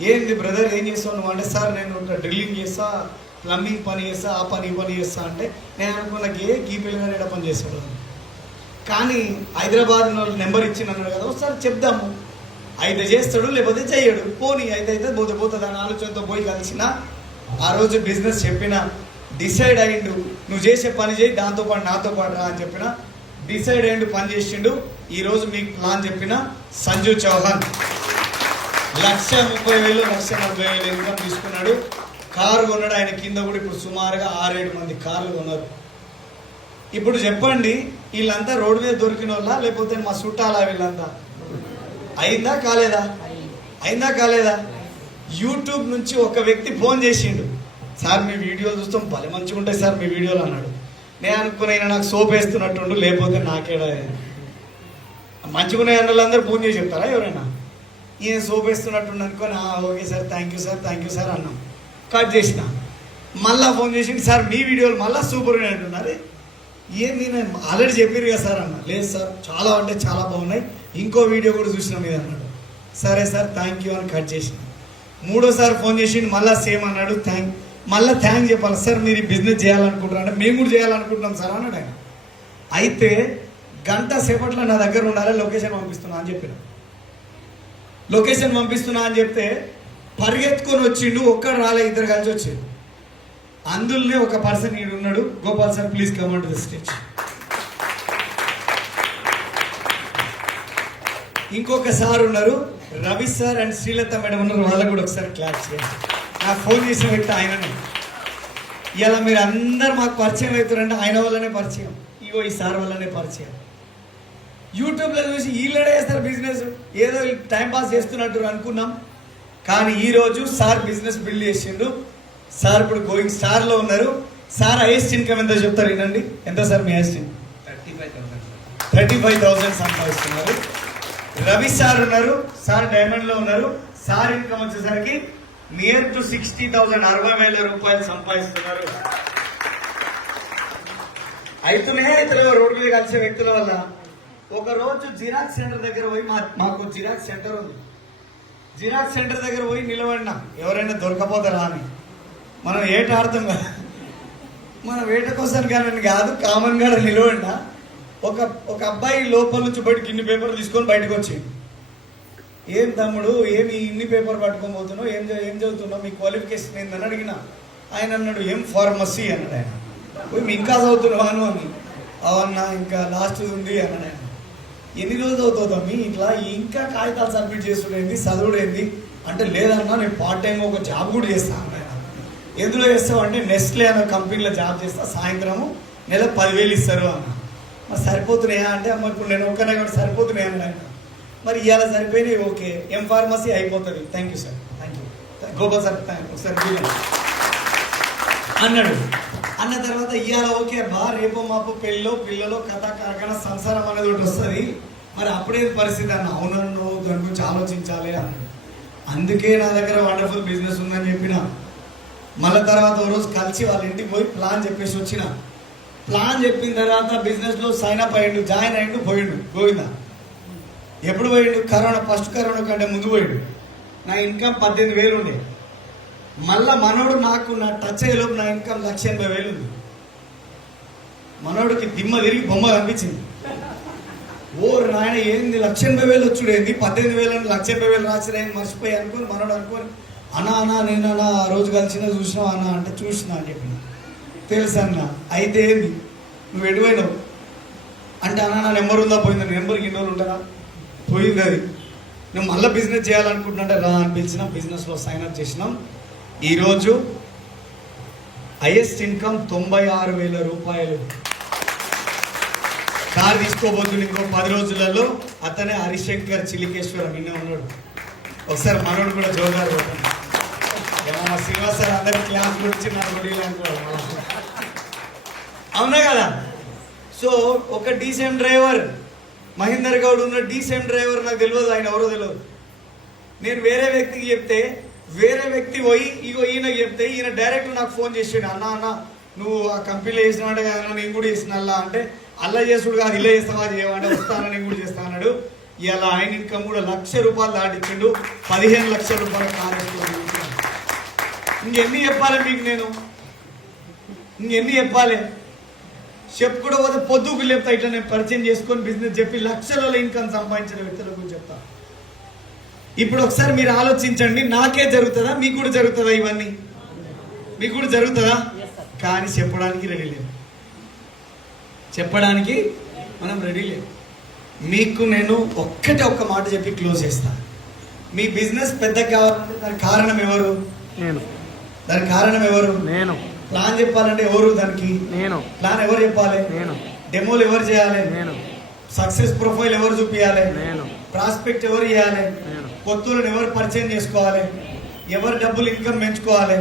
ఏంది బ్రదర్ ఏం చేస్తావు నువ్వు అంటే, సార్ నేను డ్రిల్లింగ్ చేస్తా, ప్లంబింగ్ పని చేస్తా, ఆ పని ఈ పని చేస్తా అంటే నేను అనుకున్న ఈ పిల్లగాడు ఎడ పని చేస్తాడు. కానీ హైదరాబాద్ నెంబర్ ఇచ్చింది అన్నాడు కదా, ఒకసారి చెప్దాము, అయితే చేస్తాడు లేకపోతే చెయ్యడు, పోనీ అయితే పోతుంది అని ఆలోచనతో పోయి కలిసిన. ఆ రోజు బిజినెస్ చెప్పిన, డిసైడ్ అయ్యిండు, నువ్వు చేసే పని చేయి, దాంతోపాటు నాతో పాటు రా అని చెప్పిన. డిసైడ్ అయ్యిండు, పని చేసిండు. ఈరోజు మీకు ప్లాన్ చెప్పిన సంజు చౌహాన్ 1,30,000, 1,40,000 ఇన్కమ్ తీసుకున్నాడు. కారు కొన్నాడు. ఆయన కింద కూడా ఇప్పుడు సుమారుగా 6-7 మంది కార్లు కొన్నారు. ఇప్పుడు చెప్పండి, వీళ్ళంతా రోడ్డు మీద దొరికిన వాళ్ళ లేకపోతే మా చుట్టాలా? వీళ్ళంతా అయిందా కాలేదా? అయిందా కాలేదా? యూట్యూబ్ నుంచి ఒక వ్యక్తి ఫోన్ చేసిండు, సార్ మీ వీడియోలు చూస్తాం భలే మంచిగా ఉంటాయి సార్ మీ వీడియోలు అన్నాడు. నేను అనుకున్నా నాకు సోప్ వేస్తున్నట్టుండు, లేకపోతే నాకేడా మంచిగా ఉన్నాయి అన్న వాళ్ళందరూ ఫోన్ చేసి చెప్తారా ఎవరైనా? ఈయన సోప్ వేస్తున్నట్టుండు అనుకోని okay sir thank you sir అన్నాం. కట్ చేసిన. మళ్ళీ ఫోన్ చేసిండు, సార్ మీ వీడియోలు మళ్ళీ సూపర్ ఉన్నాయి అంటున్నారు. ఏంది నేను ఆల్రెడీ చెప్పారు కదా సార్ అన్న. లేదు సార్ చాలా అంటే చాలా బాగున్నాయి, ఇంకో వీడియో కూడా చూసినాం మీద అన్నాడు. సరే సార్ థ్యాంక్ యూ అని కట్ చేసిన. మూడోసారి ఫోన్ చేసి మళ్ళీ సేమ్ అన్నాడు, మళ్ళీ థ్యాంక్ చెప్పాలి సార్, మీరు ఈ బిజినెస్ చేయాలనుకుంటున్నారు అంటే మేము కూడా చేయాలనుకుంటున్నాం సార్ అన్నాడు ఆయన. అయితే గంట సేపట్లో నా దగ్గర ఉండాలి, లొకేషన్ పంపిస్తున్నా అని చెప్పిన. లొకేషన్ పంపిస్తున్నా అని చెప్తే పరిగెత్తుకొని వచ్చిండు. ఒక్కడు రాలే, ఇద్దరు కలిసి వచ్చిండు. అందులోనే ఒక పర్సన్ ఈడు ఉన్నాడు, Gopal sir please come on to the stage. ఇంకొక సార్ ఉన్నారు, Ravi sir and Srilatha madam ఉన్నారు, వాళ్ళకు కూడా ఒకసారి క్లాస్ చేయండి. నాకు ఫోన్ చేసిన వ్యక్తి ఆయననే. ఇలా మీరు అందరు మాకు పరిచయం అవుతారంటే ఆయన వల్లనే పరిచయం, ఇగో ఈ సార్ వల్లనే పరిచయం. యూట్యూబ్లో చూసి వీళ్ళడే చేస్తారు బిజినెస్, ఏదో టైంపాస్ చేస్తున్నట్టు అనుకున్నాం. కానీ ఈరోజు సార్ బిజినెస్ బిల్డ్ చేసిండు. సార్ ఇప్పుడు గోయింగ్ స్టార్లో ఉన్నారు. సార్ హైయెస్ట్ ఇన్కమ్ ఎంతో చెప్తారు వినండి. ఎంత సార్ మీ హైయెస్ట్? 35,000 సంపాదిస్తున్నారు. రవి సార్ ఉన్నారు, సార్ డైమండ్లో ఉన్నారు. సార్ ఇన్కమ్ వచ్చేసరికి నియర్ టు 60,000, 60,000 రూపాయలు సంపాదిస్తున్నారు. అయితే రోడ్డు మీద కలిసే వ్యక్తుల వల్ల ఒక రోజు జిరాక్స్ సెంటర్ దగ్గర పోయి, మాకు జిరాక్స్ సెంటర్ ఉంది, జిరాక్స్ సెంటర్ దగ్గర పోయి నిలబడినా ఎవరైనా దొరకపోతారా అని. మనం ఏట ఆడతాం కదా, మనం వేట కోసం కానీ కాదు, కామన్ గా నిలబడినా ఒక అబ్బాయి లోపల నుంచి బయటకి ఇన్ని పేపర్లు తీసుకొని బయటకు వచ్చి, ఏం తమ్ముడు ఏమి ఇన్ని పేపర్ పట్టుకొని పోతున్నావు, ఏం చదువుతున్నావు, మీ క్వాలిఫికేషన్ ఏందని అడిగిన. ఆయన అన్నాడు M.Pharmacy అన్నాడు. ఆయన పోయి ఇంకా చదువుతున్నాను అని, అవన్నా ఇంకా లాస్ట్ ఉంది అన్నాడు. ఆయన ఎన్ని రోజులు చదువుతావు మీ ఇట్లా ఇంకా కాగితాలు సబ్మిట్ చేసుకునేది చదువుడు ఏంది అంటే, లేదన్నా నేను పార్ట్ టైం ఒక జాబ్ కూడా చేస్తాను. ఆయన ఎందులో చేస్తావు అంటే, నెస్ట్లే అనే కంపెనీలో జాబ్ చేస్తా, సాయంత్రము నెల 10,000 ఇస్తారు అన్న. మరి సరిపోతున్నాయా అంటే, అమ్మ ఇప్పుడు నేను ఒక్కనే కాబట్టి సరిపోతున్నాయి అన్నాడు ఆయన. మరి ఇవాళ సరిపోయినాయి, ఓకే M.Pharmacy అయిపోతుంది. Thank you sir, thank you Gopal sir, ఒకసారి అన్నాడు. అన్న తర్వాత ఇవాళ ఓకే బా, రేపు మాపు పిల్లలో కథ కార్ఖాన సంసారం అనేది ఒకటి వస్తుంది, మరి అప్పుడే పరిస్థితి అన్న. అవునన్ను దాని గురించి ఆలోచించాలి అన్నాడు. అందుకే నా దగ్గర వండర్ఫుల్ బిజినెస్ ఉందని చెప్పిన. మళ్ళీ తర్వాత ఓ రోజు కలిసి వాళ్ళ ఇంటికి పోయి ప్లాన్ చెప్పేసి వచ్చిన. ప్లాన్ చెప్పిన తర్వాత బిజినెస్లో సైన్ అప్ అయ్యిండు, జాయిన్ అయ్యిండు, పోయిండు. గోవిందా ఎప్పుడు పోయిండు? ఫస్ట్ కరోనా కంటే ముందు పోయిండు. నా ఇన్కమ్ 18,000 ఉండే. మళ్ళా మనోడు నాకు నా టచ్ అయ్యేలోపు నా ఇన్కమ్ 1,80,000 ఉంది. మనోడికి దిమ్మ తిరిగి బొమ్మ కనిపించింది. ఓ నాయన ఏంది 1,80,000 వచ్చుడేంది, 18,000 1,80,000 రాసిరా మర్చిపోయి అనుకోని మనోడు అనుకోని అన్నా నేను అన్న ఆ రోజు కలిసిన చూసినావు అన్న అంటే చూసినా అని చెప్పిన. తెలుసు అన్న. అయితే ఏంది నువ్వు ఎటువైనావు అంటే అన్న నా నెంబర్ ఉందా పోయిందా. నెంబర్కి ఇన్ని రోజులు ఉంటుందా, పోయింది అది. నువ్వు మళ్ళీ బిజినెస్ చేయాలనుకుంటున్నా రా అని పిలిచినాం. బిజినెస్లో సైన్అప్ చేసినాం. ఈరోజు హైయెస్ట్ ఇన్కమ్ 96,000 రూపాయలు. కార్ తీసుకోబోతుంది ఇంకో 10 రోజులలో. అతనే హరిశంకర్ చిలికేశ్వరం నిన్నే ఉన్నాడు. ఒకసారి మనోడు కూడా జోగారు మా శ్రీనివాస్ సార్ అందరి క్లాస్ గురించి నా గుడిలో అనుకోవాలి. అవునా కదా? సో ఒక డీసెంట్ డ్రైవర్ మహేందర్ గౌడ్ ఉన్న డీసెంట్ డ్రైవర్ నాకు తెలియదు, ఆయన ఎవరో తెలియదు. నేను వేరే వ్యక్తికి చెప్తే వేరే వ్యక్తి పోయి ఇగో ఈయనకి చెప్తే ఈయన డైరెక్ట్ నాకు ఫోన్ చేసాడు. అన్న నువ్వు ఆ కంపెనీలో చేసినావంటే కదా నేను కూడా చేసిన అల్లా అంటే అల్లా చేసుడు కాదు ఇలా చేస్తావా చేయమంటే వస్తాను నేను కూడా చేస్తా అన్నాడు. ఇలా ఆయన ఇన్కమ్ కూడా ₹1,00,000 దాటించిండు. 15 లక్షల రూపాయల కార్యక్రమం. ఇంకెన్ని చెప్పాలి మీకు నేను, ఇంకెన్ని చెప్పాలి? చెప్పుకుంటూ పోతే పొద్దుకు లేపుతా. ఇట్లా నేను పరిచయం చేసుకొని బిజినెస్ చెప్పి లక్షలలో ఇన్కమ్ సంపాదించిన వ్యక్తుల గురించి చెప్తా. ఇప్పుడు ఒకసారి మీరు ఆలోచించండి, నాకే జరుగుతుందా మీకు కూడా జరుగుతుందా? ఇవన్నీ మీకు కూడా జరుగుతుందా? కానీ చెప్పడానికి రెడీ లేదు. చెప్పడానికి మనం రెడీ లేదు. మీకు నేను ఒక్క మాట చెప్పి క్లోజ్ చేస్తాను. మీ బిజినెస్ పెద్ద కావాలంటే దానికి కారణం ఎవరు? నేను. దానికి కారణం ఎవరు? నేను. ప్లాన్ చెప్పాలంటే ఎవరు? దానికి నేను. ప్లాన్ ఎవరు చెప్పాలి? నేను. డెమోలు ఎవరు చేయాలి? నేను. సక్సెస్ ప్రొఫైల్ ఎవరు చూపించాలి? నేను. ప్రాస్పెక్ట్ ఎవరు చేయాలి? నేను. కొత్తలను ఎవరు పరిచయం చేసుకోవాలి? ఎవరు డబ్బులు ఇన్కమ్ పెంచుకోవాలి?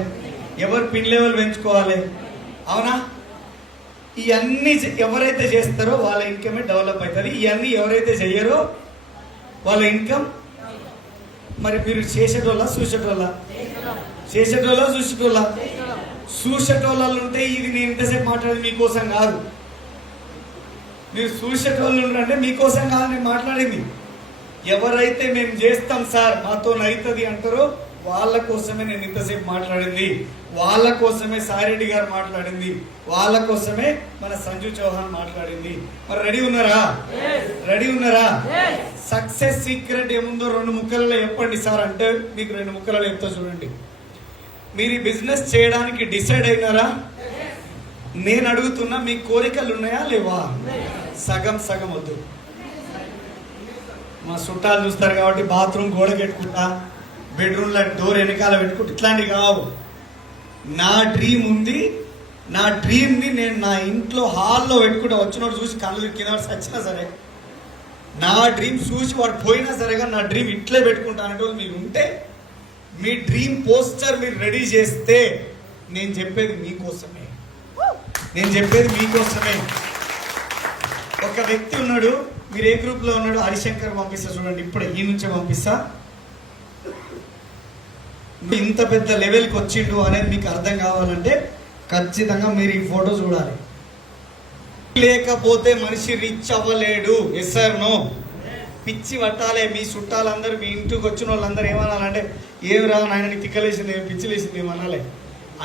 ఎవరు పిన్ లెవెల్ పెంచుకోవాలి? అవునా? ఇవన్నీ ఎవరైతే చేస్తారో వాళ్ళ ఇన్కమే డెవలప్ అవుతుంది. ఇవన్నీ ఎవరైతే చెయ్యరో వాళ్ళ ఇన్కమ్. మరి మీరు చేసేటోళ్ళ చూసేటోళ్ళ? చేసేటోళ్ళ చూసేటోళ్ళ? చూసేటోళ్ళు ఉంటే ఇది నేను ఇంతసేపు మాట్లాడేది మీకోసం కాదు. మీరు చూసేటోళ్ళు అంటే మీకోసం కాదు నేను మాట్లాడింది. ఎవరైతే మేము చేస్తాం సార్ మాతో అవుతుంది అంటారో వాళ్ళ కోసమే నేను ఇంతసేపు మాట్లాడింది. వాళ్ళ కోసమే సాయిరెడ్డి గారు మాట్లాడింది. వాళ్ళ కోసమే మన సంజు చౌహాన్ మాట్లాడింది. మరి రెడీ ఉన్నారా? రెడీ ఉన్నారా? సక్సెస్ సీక్రెట్ ఏముందో 2 ముక్కలలో చెప్పండి సార్ అంటే మీకు 2 ముక్కలలో చెప్తా చూడండి. మీరు ఈ బిజినెస్ చేయడానికి డిసైడ్ అయినారా? నేను అడుగుతున్నా, మీ కోరికలు ఉన్నాయా లేవా? సగం సగం వద్దు. మా చుట్టాలు చూస్తారు కాబట్టి బాత్రూమ్ గోడ పెట్టుకుంటా, బెడ్రూమ్లో డోర్ వెనకాల పెట్టుకుంటా, ఇట్లాంటివి కావు. నా డ్రీమ్ ఉంది. నా డ్రీమ్ని నేను నా ఇంట్లో హాల్లో పెట్టుకుంటా. వచ్చినోడు చూసి కళ్ళు కింద వచ్చినా సరే నా డ్రీమ్ చూసి వాడు పోయినా సరేగా నా డ్రీమ్ ఇట్లే పెట్టుకుంటానంటే మీరు ఉంటే మీ డ్రీమ్ పోస్టర్ మీరు రెడీ చేస్తే నేను చెప్పేది మీకోసమే. నేను చెప్పేది మీకోసమే. ఒక వ్యక్తి ఉన్నాడు, మీరు ఏ గ్రూప్ లో ఉన్నాడు? హరిశంకర్ పంపిస్తా చూడండి, ఇప్పుడే ఈ నుంచే పంపిస్తా. ఇంత పెద్ద లెవెల్కి వచ్చిండు అనేది మీకు అర్థం కావాలంటే ఖచ్చితంగా మీరు ఈ ఫోటో చూడాలి. లేకపోతే మనిషి రిచ్ అవ్వలేడు. Yes sir no? పిచ్చి పట్టాలే. మీ చుట్టాలందరూ మీ ఇంటికి వచ్చిన వాళ్ళందరూ ఏమనాలంటే ఏం రా నాయన నీకు తిక్కలేసింది ఏం పిచ్చిలేసింది ఏమనాలే.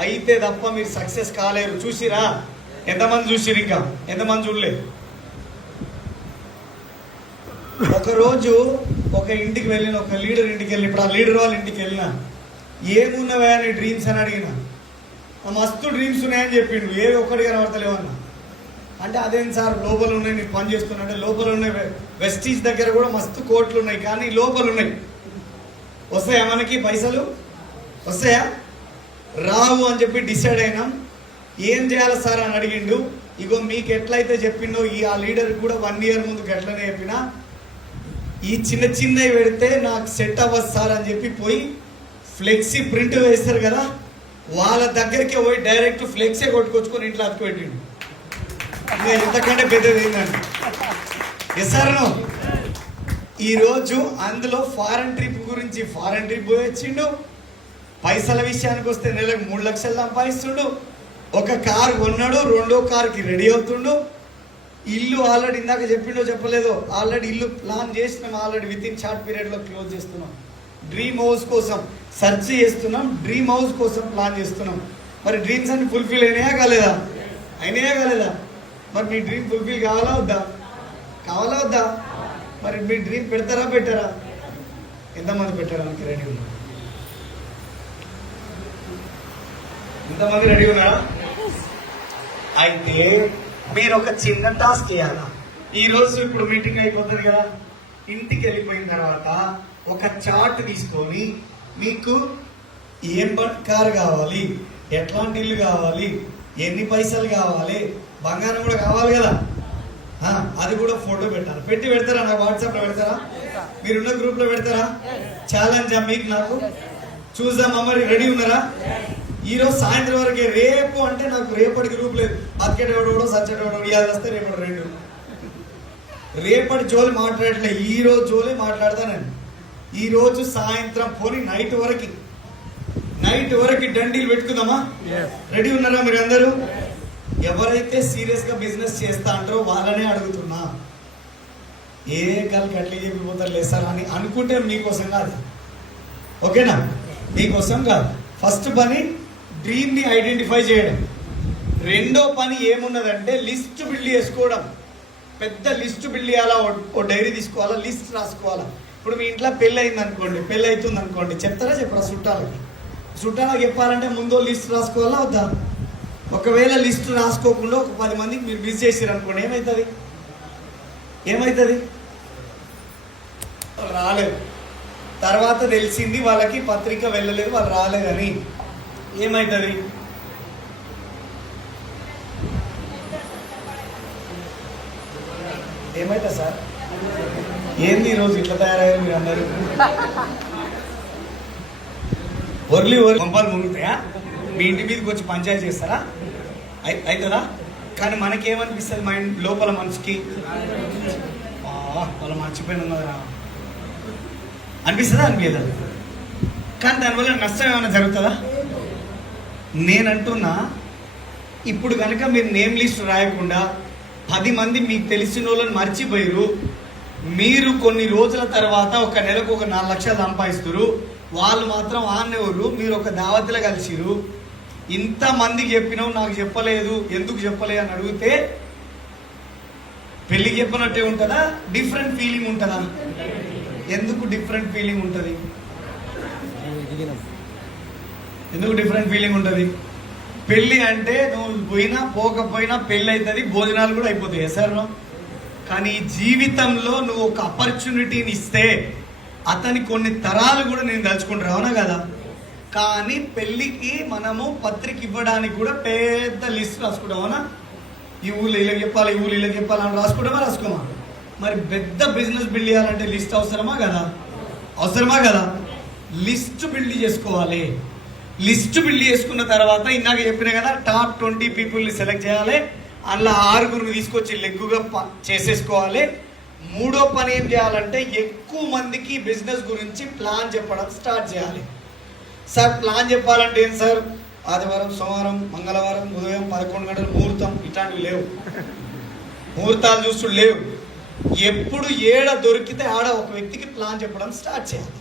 అయితే తప్ప మీరు సక్సెస్ కాలేరు. చూసిరా? ఎంతమంది చూసిరు? ఇంకా ఎంతమంది చూడలేదు? ఒకరోజు ఒక ఇంటికి వెళ్ళిన, ఒక లీడర్ ఇంటికి వెళ్ళి, ఇప్పుడు ఆ లీడర్ వాళ్ళ ఇంటికి వెళ్ళిన, ఏమున్నవా నీ డ్రీమ్స్ అని అడిగిన. మస్తు డ్రీమ్స్ ఉన్నాయని చెప్పిండు. ఏ ఒక్కటి కనబడతలేవన్నా అంటే అదేం సార్ లోపల ఉన్నాయి నీకు పని చేస్తున్నా అంటే లోపల ఉన్నాయి. వెస్టీజ్ దగ్గర కూడా మస్తు కోట్లు ఉన్నాయి కానీ లోపల ఉన్నాయి. వస్తాయా మనకి పైసలు? వస్తాయా? రావు అని చెప్పి డిసైడ్ అయినాం. ఏం చేయాలి సార్ అని అడిగిండు. ఇగో మీకు ఎట్లయితే చెప్పిండో ఆ లీడర్ కూడా 1 ఇయర్ ముందుకు ఎట్లనే చెప్పినా ఈ చిన్న చిన్నవి పెడితే నాకు సెట్ అవ్వదు సార్ అని చెప్పి పోయి ఫ్లెక్సీ ప్రింట్ వేస్తారు కదా వాళ్ళ దగ్గరికి పోయి డైరెక్ట్ ఫ్లెక్సే కొట్టుకొచ్చుకొని ఇంట్లో అతుకు పెట్టిండు. ఇంకా ఇంతకంటే పెద్దది ఏంటండి? Yes sir no? ఈరోజు అందులో ఫారెన్ ట్రిప్ గురించి ఫారెన్ ట్రిప్ పోయి వచ్చిండు. పైసల విషయానికి వస్తే నెలకు 3 లక్షలు సంపాదిస్తుండు. ఒక కారు కొన్నాడు, 2వ కారుకి రెడీ అవుతుండు. ఇల్లు ఆల్రెడీ ఇందాక చెప్పిండో చెప్పలేదో ఆల్రెడీ ఇల్లు ప్లాన్ చేసినాం. ఆల్రెడీ విత్ ఇన్ షార్ట్ పీరియడ్లో క్లోజ్ చేస్తున్నాం. డ్రీమ్ హౌస్ కోసం సెర్చ్ చేస్తున్నాం. డ్రీమ్ హౌస్ కోసం ప్లాన్ చేస్తున్నాం. మరి డ్రీమ్స్ అన్ని ఫుల్ఫిల్ అయినాయా కాలేదా? అయినాయా కాలేదా? మరి మీ డ్రీమ్ ఫుల్ఫిల్ కావాలా వద్దా? కావాలా వద్దా? మరి మీ డ్రీమ్ పెడతారా పెట్టారా? ఎంతమంది పెట్టారా? మనకి రెడీ ఉన్నారు. ఇంతమంది రెడీ ఉన్నారా? అయితే మీరు ఒక చిన్న టాస్క్ చేయాలా. ఈ రోజు ఇప్పుడు మీటింగ్ అయిపోతుంది కదా, ఇంటికి వెళ్ళిపోయిన తర్వాత ఒక చార్ట్ తీసుకొని మీకు ఏం కారు కావాలి, ఎట్లాంటి ఇల్లు కావాలి, ఎన్ని పైసలు కావాలి, బంగారం కూడా కావాలి కదా, అది కూడా ఫోటో పెట్టాలి. పెడతారా? నాకు వాట్సాప్లో పెడతారా? మీరున్న గ్రూప్లో పెడతారా? ఛాలెంజా మీకు నాకు? చూద్దామా? మరి రెడీ ఉన్నారా? ఈరోజు సాయంత్రం వరకే. రేపు అంటే నాకు రేపటి గ్రూప్ లేదు. బతికేటోడో సచ్చేటోడో ఇవాళ వస్తే రేపటి రెండు. రేపటి జోలి మాట్లాడలే, ఈ రోజు జోలి మాట్లాడతానండి. ఈ రోజు సాయంత్రం పోని నైట్ వరకు డండీలు పెట్టుకుందామా? రెడీ ఉన్నారా మీరు అందరూ? ఎవరైతే సీరియస్ గా బిజినెస్ చేస్తా అంటారో వాళ్ళనే అడుగుతున్నా. ఏ గాలికి అట్లా చెప్పిపోతారు లేదు సార్ అని అనుకుంటే మీకోసం కాదు, ఓకేనా? మీకోసం కాదు. ఫస్ట్ పని డ్రీమ్ ని ఐడెంటిఫై చేయడం. రెండో పని ఏమున్నదంటే లిస్ట్ బిల్డ్ చేసుకోవడం. పెద్ద లిస్ట్ బిల్డ్ చేయాలా, ఓ డైరీ తీసుకోవాలా, లిస్ట్ రాసుకోవాలా. ఇప్పుడు మీ ఇంట్లో పెళ్ళి అవుతుంది అనుకోండి, చెప్తారా చెప్పరా? చుట్టాలకు చెప్పాలంటే ముందు లిస్ట్ రాసుకోవాలా వద్దా? ఒకవేళ లిస్ట్ రాసుకోకుండా ఒక 10 మందికి మీరు మిస్ చేసారు అనుకోండి, ఏమవుతుంది? రాలేదు. తర్వాత తెలిసింది వాళ్ళకి పత్రిక వెళ్ళలేదు, వాళ్ళు రాలేదని. ఏమవుతుంది? ఏమైతే సార్ ఏంది ఈరోజు ఇట్లా తయారయ్యారు మీరు అందరూ? ఒర్లి పంపాలు మునుగుతాయా? మీ ఇంటి మీదకి వచ్చి పంచాయతీ చేస్తారా? అవుతుందా? కానీ మనకేమనిపిస్తుంది మైండ్ లోపల మనసుకి? వాళ్ళు మర్చిపోయిన అనిపిస్తుందా? అనిపించదు. కానీ దానివల్ల నష్టం ఏమైనా జరుగుతుందా? నేనంటున్నా, ఇప్పుడు కనుక మీరు నేమ్ లిస్ట్ రాయకుండా 10 మంది మీకు తెలిసిన వాళ్ళని మర్చిపోయారు, మీరు కొన్ని రోజుల తర్వాత ఒక నెలకు ఒక 4 లక్షలు సంపాదిస్తారు, వాళ్ళు మాత్రం ఆన్నేవారు, మీరు ఒక దావత్లో కలిసిరు, ఇంతమందికి చెప్పినావు నాకు చెప్పలేదు, ఎందుకు చెప్పలేదు అని అడిగితే పెళ్ళికి చెప్పనట్టే ఉంటుందా? డిఫరెంట్ ఫీలింగ్ ఉంటుందా? ఎందుకు డిఫరెంట్ ఫీలింగ్ ఉంటుంది? పెళ్ళి అంటే నువ్వు పోయినా పోకపోయినా పెళ్ళి అవుతుంది, భోజనాలు కూడా అయిపోతాయి సార్. కానీ జీవితంలో నువ్వు ఒక ఆపర్చునిటీని ఇస్తే అతని కొన్ని తరాలు కూడా నేను తలుచుకుంటారు, అవునా కదా? కానీ పెళ్ళికి మనము పత్రిక ఇవ్వడానికి కూడా పెద్ద లిస్ట్ రాసుకుంటాం, అవునా? ఈ ఊళ్ళో ఇళ్ళకి చెప్పాలి, ఈ ఊళ్ళో ఇళ్ళకి చెప్పాలి అని రాసుకోమా? మరి పెద్ద బిజినెస్ బిల్డ్ చేయాలంటే లిస్ట్ అవసరమా కదా? లిస్ట్ బిల్డ్ చేసుకోవాలి. లిస్ట్ బిల్డ్ చేసుకున్న తర్వాత ఇందాక చెప్పిన కదా, టాప్ 20 పీపుల్ని సెలెక్ట్ చేయాలి. అందులో 6గురిని తీసుకొచ్చి లెగ్గుగా చేసేసుకోవాలి. మూడో పని ఏం చేయాలంటే ఎక్కువ మందికి బిజినెస్ గురించి ప్లాన్ చెప్పడం స్టార్ట్ చేయాలి. సార్ ప్లాన్ చెప్పాలంటే ఏం సార్? ఆదివారం, సోమవారం, మంగళవారం ఉదయం 11 గంటలు ముహూర్తం, ఇట్లాంటివి లేవు. ముహూర్తాలు చూస్తూ లేవు. ఎప్పుడు ఏడ దొరికితే ఆడ ఒక వ్యక్తికి ప్లాన్ చెప్పడం స్టార్ట్ చేయాలి.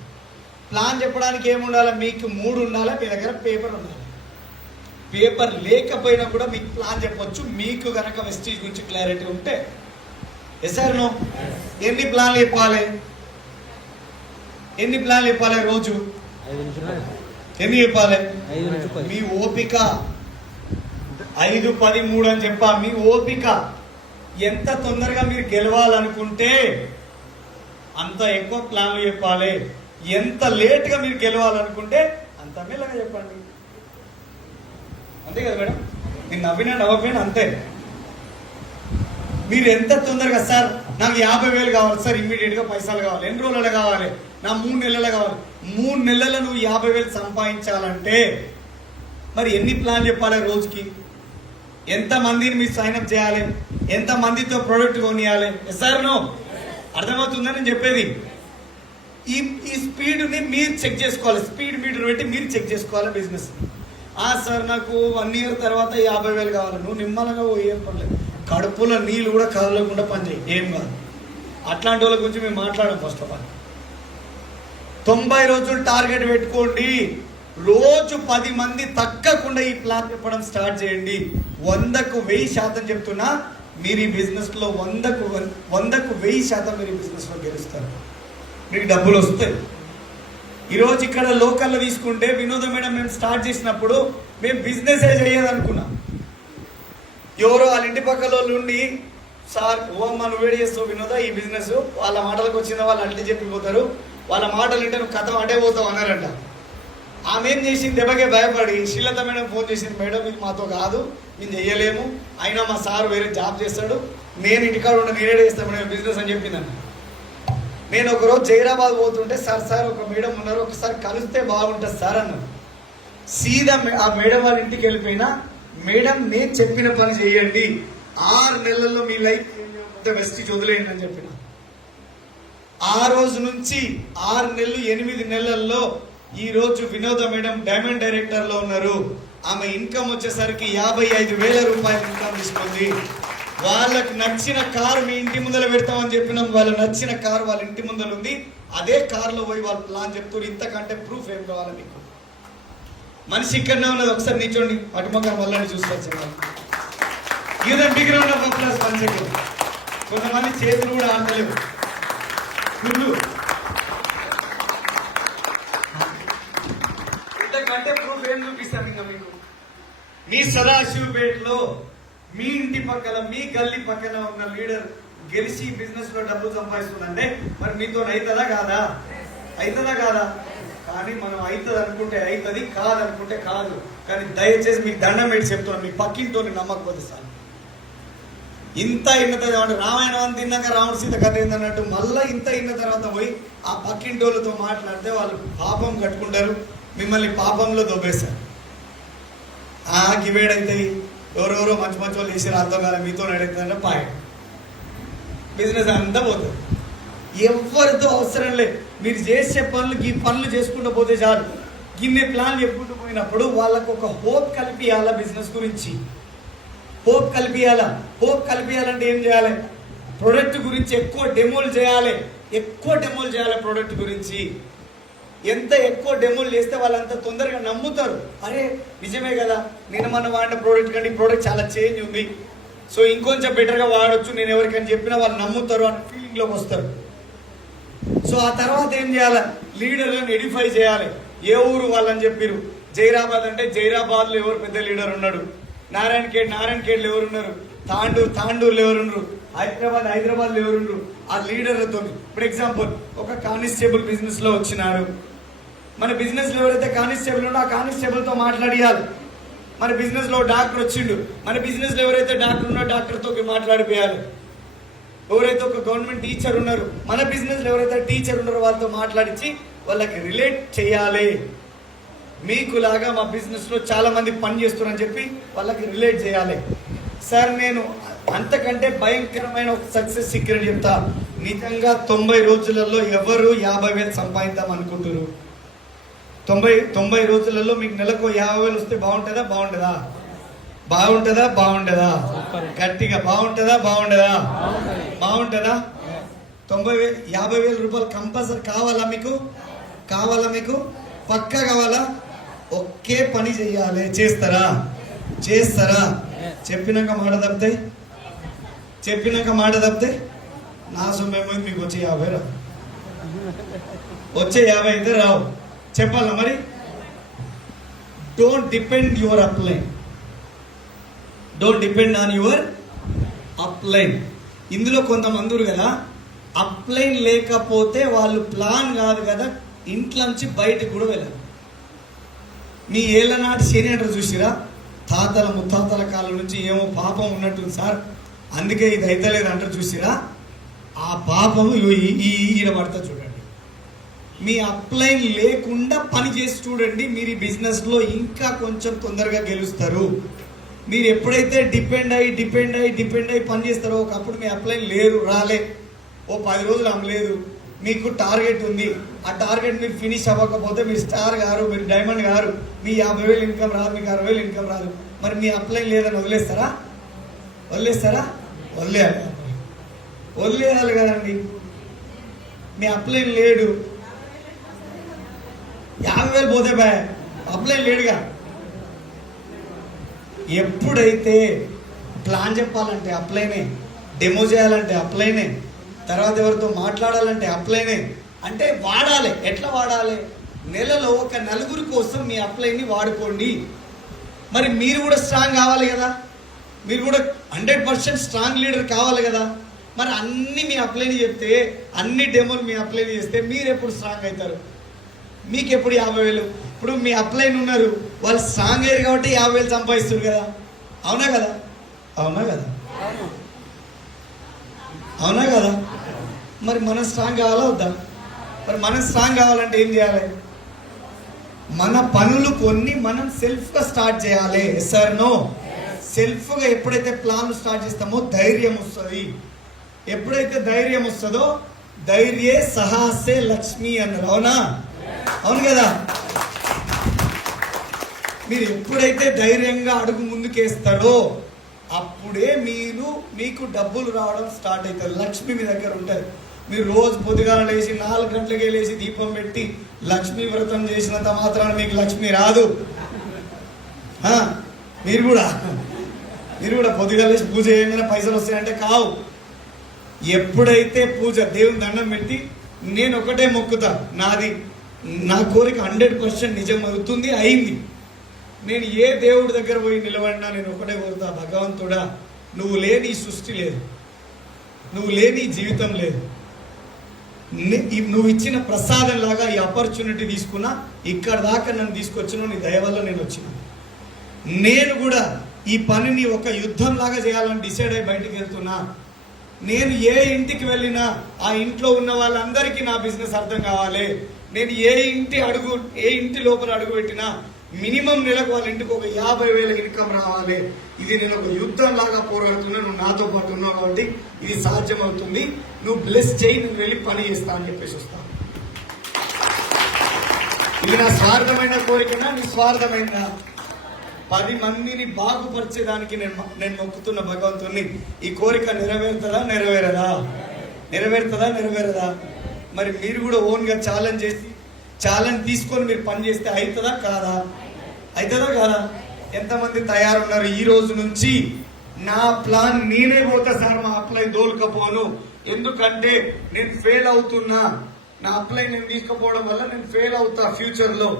ప్లాన్ చెప్పడానికి ఏముండాలి? మీకు 3 ఉండాలి, మీ దగ్గర పేపర్ ఉండాలి. పేపర్ లేకపోయినా కూడా మీకు ప్లాన్ చెప్పొచ్చు, మీకు కనుక వెస్టీజ్ గురించి క్లారిటీ ఉంటే. Sir no? ఎన్ని ప్లాన్లు చెప్పాలి రోజు? ఎన్ని చెప్పాలి? మీ ఓపిక 5, 10, 3 అని చెప్పా. మీ ఓపిక ఎంత తొందరగా మీరు గెలవాలనుకుంటే అంత ఎక్కువ ప్లాన్లు చెప్పాలి. ఎంత లేట్గా మీరు గెలవాలనుకుంటే అంత మెల్లగా చెప్పండి. అంతే కదా మేడం? నేను నవ్వకపోయినా అంతే. మీరు ఎంత తొందరగా, సార్ నాకు 50,000 కావాలి సార్, ఇమ్మీడియట్గా పైసలు కావాలి, ఎన్ని రోజులలో కావాలి? నా 3 నెలలు కావాలి. 3 నెలలు నువ్వు 50,000 సంపాదించాలంటే మరి ఎన్ని ప్లాన్ చెప్పాలి రోజుకి? ఎంత మందిని మీరు సైన్అప్ చేయాలి? ఎంత మందితో ప్రోడక్ట్ కొనియాలి? Sir no? అర్థమవుతుందని నేను చెప్పేది. ఈ స్పీడ్ని మీరు చెక్ చేసుకోవాలి. స్పీడ్ మీటర్ పెట్టి మీరు చెక్ చేసుకోవాలి బిజినెస్. సార్ నాకు 1 ఇయర్ తర్వాత 50,000 కావాలి. నువ్వు నిమ్మలంగా ఏం పర్లేదు, కడుపులో నీళ్ళు కూడా కదలకుండా పనిచేయి, ఏం కాదు. అట్లాంటి వాళ్ళ గురించి మేము మాట్లాడాం. ఫస్ట్ ఆఫ్ ఆల్ 90 రోజులు టార్గెట్ పెట్టుకోండి. రోజు 10 మంది తగ్గకుండా ఈ ప్లాన్ చెప్పడం స్టార్ట్ చేయండి. 100కు 1000% చెప్తున్నా, మీరు ఈ బిజినెస్లో 100కు 1000% మీరు ఈ బిజినెస్లో గెలుస్తారు. మీకు డబ్బులు వస్తాయి. ఈరోజు ఇక్కడ లోకల్లో తీసుకుంటే వినోద మేడం మేము స్టార్ట్ చేసినప్పుడు మేము బిజినెస్ చేయాలనుకున్నాం. ఎవరో వాళ్ళ ఇంటి పక్కల వాళ్ళు ఉండి, సార్ ఓ అమ్మ నువ్వు వేడి చేస్తావు వినోదా ఈ బిజినెస్, వాళ్ళ మాటలకు వచ్చిందా వాళ్ళు అంటే చెప్పిపోతారు, వాళ్ళ మాటలు వింటే నువ్వు కథ అటే పోతావు అన్నారంట. ఆమె ఏం చేసింది, దెబ్బకే భయపడి శ్రీలత మేడం ఫోన్ చేసింది, మేడం ఇది మాతో కాదు, మేము చెయ్యలేము, అయినా మా సార్ వేరే జాబ్ చేస్తాడు, నేను ఇంటికాడ ఉండి నేనే చేస్తాను మేడం బిజినెస్ అని చెప్పిందండి. నేను ఒకరోజు జైరాబాద్ పోతుంటే, సార్ ఒక మేడం ఉన్నారు, ఒకసారి కలిస్తే బాగుంటుంది సార్ అన్నారు. సీదా ఆ మేడం వాళ్ళ ఇంటికి వెళ్ళిపోయినా, మేడం నేను చెప్పిన పని చేయండి, 6 నెలల్లో మీ లైఫ్ వెస్టిజ్ వదిలేయండి అని చెప్పిన. ఆ రోజు నుంచి 6 నెలలు 8 నెలల్లో ఈ రోజు వినోద మేడం డైమండ్ డైరెక్టర్ లో ఉన్నారు. ఆమె ఇన్కమ్ వచ్చేసరికి 55,000 రూపాయలు ఇన్కమ్ తీసుకుంది. వాళ్ళకి నచ్చిన కారు మీ ఇంటి ముందర పెడతామని చెప్పినాం, వాళ్ళ నచ్చిన కారు వాళ్ళ ఇంటి ముందర ఉంది. అదే కారులో పోయి వాళ్ళు ప్లాన్ చెప్తారు. ఇంతకంటే ప్రూఫ్ ఏం కావాలి మీకు? మనిషి ఇక్కడనే ఉన్నది, ఒకసారి నిల్చోండి, అటుమొక్క మళ్ళీ చూసుకొచ్చాను. ఇదే బిగ్ రౌండ్ ఆఫ్ అప్లాస్ మనిషికి. కొంతమంది చేతులు కూడా ఆడలేవు. ఇంతకంటే ప్రూఫ్ ఏం చూపిస్తాను ఇంకా మీకు? మీ సదాశివపేటలో మీ ఇంటి పక్కన మీ గల్లీ పక్కన ఉన్న లీడర్ గెలిచి బిజినెస్ లో డబ్బులు సంపాదిస్తుందంటే మరి మీతో అవుతుందా కాదా? అవుతుందా కాదా? కానీ మనం అవుతుంది అనుకుంటే అవుతుంది, కాదనుకుంటే కాదు. కానీ దయచేసి మీకు దండం పెట్టి చెప్తున్నాను, మీ పక్కింటో నమ్మకపోతే సార్. ఇంత ఇన్న తర్వాత రామాయణం అంత తిన్నాక రాముడు సీత కథ ఏందన్నట్టు మళ్ళీ ఇంత ఇన్న తర్వాత పోయి ఆ పక్కింటోళ్ళతో మాట్లాడితే వాళ్ళు పాపం కట్టుకుంటారు, మిమ్మల్ని పాపంలో దొబ్బేస్తారు. గివేడైతాయి, ఎవరెవరో మంచి మంచి వాళ్ళు వేసి అర్థం కాదు, మీతో నడుతుందంటే పాయ బిజినెస్ అంతా పోతుంది. ఎవరితో అవసరం లేదు, మీరు చేసే పనులు ఈ పనులు చేసుకుంటూ పోతే చాలు. గిన్నె ప్లాన్ చెప్పుకుంటూ పోయినప్పుడు వాళ్ళకు ఒక హోప్ కల్పియాలా, బిజినెస్ గురించి హోప్ కల్పియాలా. హోప్ కల్పియాలంటే ఏం చేయాలి? ప్రొడక్ట్ గురించి ఎక్కువ డెమోలు చేయాలి, ప్రొడక్ట్ గురించి. ఎంత ఎక్కువ డెమోలు చేస్తే వాళ్ళంత తొందరగా నమ్ముతారు. అరే నిజమే కదా, నేను మన వాడిన ప్రోడక్ట్ కంటే ఈ ప్రోడక్ట్ చాలా చేంజ్ ఉంది, సో ఇంకొంచెం బెటర్గా వాడచ్చు, నేను ఎవరికైనా చెప్పినా వాళ్ళు నమ్ముతారు అనే ఫీలింగ్లోకి వస్తారు. సో ఆ తర్వాత ఏం చేయాలి? లీడర్లను ఎడిఫై చేయాలి. ఏ ఊరు వాళ్ళని చెప్పారు? జైరాబాద్ అంటే జైరాబాద్లో ఎవరు పెద్ద లీడర్ ఉన్నాడు, నారాయణఖేడ్లో ఎవరున్నారు, తాండూరులో ఎవరున్నారు, హైదరాబాద్లో ఎవరున్నారు, ఆ లీడర్లతో. ఫర్ ఎగ్జాంపుల్ ఒక కానిస్టేబుల్ బిజినెస్ లో వచ్చినారు, మన బిజినెస్ లో ఎవరైతే కానిస్టేబుల్ ఉండో ఆ కానిస్టేబుల్ తో మాట్లాడియాలి. మన బిజినెస్ లో డాక్టర్ వచ్చిండు, మన బిజినెస్ లో ఎవరైతే డాక్టర్ ఉన్నారో డాక్టర్ తో మాట్లాడిపోయాలి. ఎవరైతే ఒక గవర్నమెంట్ టీచర్ ఉన్నారు, మన బిజినెస్ లో ఎవరైతే టీచర్ ఉన్నారో వాళ్ళతో మాట్లాడించి వాళ్ళకి రిలేట్ చేయాలి. మీకులాగా మా బిజినెస్ లో చాలా మంది పని చేస్తున్నారని చెప్పి వాళ్ళకి రిలేట్ చేయాలి. సార్ నేను అంతకంటే భయంకరమైన ఒక సక్సెస్ సీక్రెట్ చెప్తా. నిజంగా 90 రోజులలో ఎవరు 50,000 సంపాదిద్దాం అనుకుంటారు? 90 రోజులలో మీకు నెలకు 50,000 వస్తే బాగుంటుందా? గట్టిగా బాగుంటుందా? 50,000 రూపాయలు కంపల్సరీ కావాలా మీకు? పక్కా కావాలా? ఒకే పని చెయ్యాలి. చేస్తారా? చెప్పినాక మాట తప్పితే నా సొమ్మేమో మీకు వచ్చే 50 రావు, వచ్చే 50 అయితే రావు. చెప్పాలా మరి? Don't depend on your upline. ఇందులో కొంతమంది కదా, అప్లైన్ లేకపోతే వాళ్ళు ప్లాన్ కాదు కదా, ఇంట్లోంచి బయటకు కూడా వెళ్ళారు. మీ ఏళ్ళ నాటి శని అంటారు చూసిరా, తాతల ముత్తాతల కాలం నుంచి ఏమో పాపం ఉన్నట్టుంది సార్, అందుకే ఇది అయితలేదు అంటారు చూసిరా, ఆ పాపము ఈడ పడతా చూడండి. మీ అప్లైన్ లేకుండా పని చేసి చూడండి, మీరు ఈ బిజినెస్ లో ఇంకా కొంచెం తొందరగా గెలుస్తారు. మీరు ఎప్పుడైతే డిపెండ్ అయ్యి పని చేస్తారో, ఒకప్పుడు మీ అప్లైన్ రాలే, ఓ 10 రోజులు అమ్మలేదు, మీకు టార్గెట్ ఉంది, ఆ టార్గెట్ మీరు ఫినిష్ అవ్వకపోతే మీరు స్టార్ గారు, మీరు డైమండ్ గారు, మీ 50,000 ఇన్కమ్ రాదు, మీకు 60,000 ఇన్కమ్ రాదు. మరి మీ అప్లైన్ లేదని వదిలేస్తారా? వదిలేయాలి కదండి. మీ అప్లైన్ లేడు, 50,000 పోతే అప్లైన్ లేడుగా. ఎప్పుడైతే ప్లాన్ చెప్పాలంటే అప్లైనే, డెమో చేయాలంటే అప్లైనే, తర్వాత ఎవరితో మాట్లాడాలంటే అప్లైనే. అంటే వాడాలి. ఎట్లా వాడాలి? నెలలో ఒక 4 కోసం మీ అప్లైన్ని వాడుకోండి. మరి మీరు కూడా స్ట్రాంగ్ కావాలి కదా, మీరు కూడా 100% స్ట్రాంగ్ లీడర్ కావాలి కదా. మరి అన్ని మీ అప్లైని చెప్తే, అన్ని డెమోలు మీ అప్లైని చేస్తే మీరు ఎప్పుడు స్ట్రాంగ్ అవుతారు? మీకు ఎప్పుడు 50,000? ఇప్పుడు మీ అప్లైన్ ఉన్నారు, వాళ్ళు స్ట్రాంగ్ అయ్యారు కాబట్టి 50,000 సంపాదిస్తారు కదా. అవునా కదా? అవునా కదా? అవునా కదా? మరి మనం స్ట్రాంగ్ కావాలా వద్దా? మరి మనం స్ట్రాంగ్ కావాలంటే ఏం చేయాలి? మన పనులు కొన్ని మనం సెల్ఫ్గా స్టార్ట్ చేయాలి. సార్ నో, సెల్ఫ్గా ఎప్పుడైతే ప్లాన్ స్టార్ట్ చేస్తామో ధైర్యం వస్తుంది. ఎప్పుడైతే ధైర్యం వస్తుందో ధైర్యే సాహసే లక్ష్మి అన్నారు. అవునా? అవును కదా? మీరు ఎప్పుడైతే ధైర్యంగా అడుగు ముందుకేస్తారో అప్పుడే మీకు డబ్బులు రావడం స్టార్ట్ అవుతారు. లక్ష్మి మీ దగ్గర ఉంటుంది. మీరు రోజు పొద్దుగాల లేచి 4 గంటలకే లేచి దీపం పెట్టి లక్ష్మీ వ్రతం చేసినంత మాత్రాన మీకు లక్ష్మి రాదు. మీరు కూడా పొద్దుగాల లేచి పూజ చేయగానే పైసలు వస్తాయంటే కావు. ఎప్పుడైతే పూజ దేవుని దండం పెట్టి నేను ఒకటే మొక్కుతా, నా కోరిక 100% నిజం అవుతుంది, అయింది. నేను ఏ దేవుడి దగ్గర పోయి నిలబడినా నేను ఒకటే కోరుతా, భగవంతుడా నువ్వు లేని సృష్టి లేదు, నువ్వు లేని జీవితం లేదు. నువ్వు ఇచ్చిన ప్రసాదం లాగా ఈ ఆపర్చునిటీ తీసుకున్నా, ఇక్కడ దాకా నన్ను తీసుకొచ్చిన నీ దయ వల్ల నేను వచ్చిన. నేను కూడా ఈ పనిని ఒక యుద్ధం లాగా చేయాలని డిసైడ్ అయ్యి బయటికి వెళ్తున్నా. నేను ఏ ఇంటికి వెళ్ళినా ఆ ఇంట్లో ఉన్న వాళ్ళందరికీ నా బిజినెస్ అర్థం కావాలి. నేను ఏ ఇంటి లోపల అడుగు పెట్టినా మినిమం నెలకు వాళ్ళ ఇంటికి ఒక 50,000 ఇన్కమ్ రావాలి. ఇది నేను ఒక యుద్ధం లాగా పోరాడుతున్నా. నువ్వు నాతో పాటు ఉన్నావు కాబట్టి ఇది సాధ్యం అవుతుంది. నువ్వు బ్లెస్ చేయి, నేను వెళ్ళి పని చేస్తా అని చెప్పేసి వస్తాను. ఇది నా స్వార్థమైన కోరికనా, నీ స్వార్థమైన? 10 మందిని బాగుపరిచేదానికి నేను మొక్కుతున్న భగవంతుని. ఈ కోరిక నెరవేరుతుందా నెరవేరదా? నెరవేరదా? మరి మీరు కూడా ఓన్గా ఛాలెంజ్ తీసుకొని మీరు పని చేస్తే అవుతుందా కాదా? ఎంతమంది తయారున్నారు? ఈ రోజు నుంచి నా ప్లాన్ నేనే పోతా సార్, మా అప్లై దోలుకపోను, ఎందుకంటే నేను ఫెయిల్ అవుతున్నా, నా అప్లై నేను తీసుకుపోవడం వల్ల నేను ఫెయిల్ అవుతా ఫ్యూచర్ లో.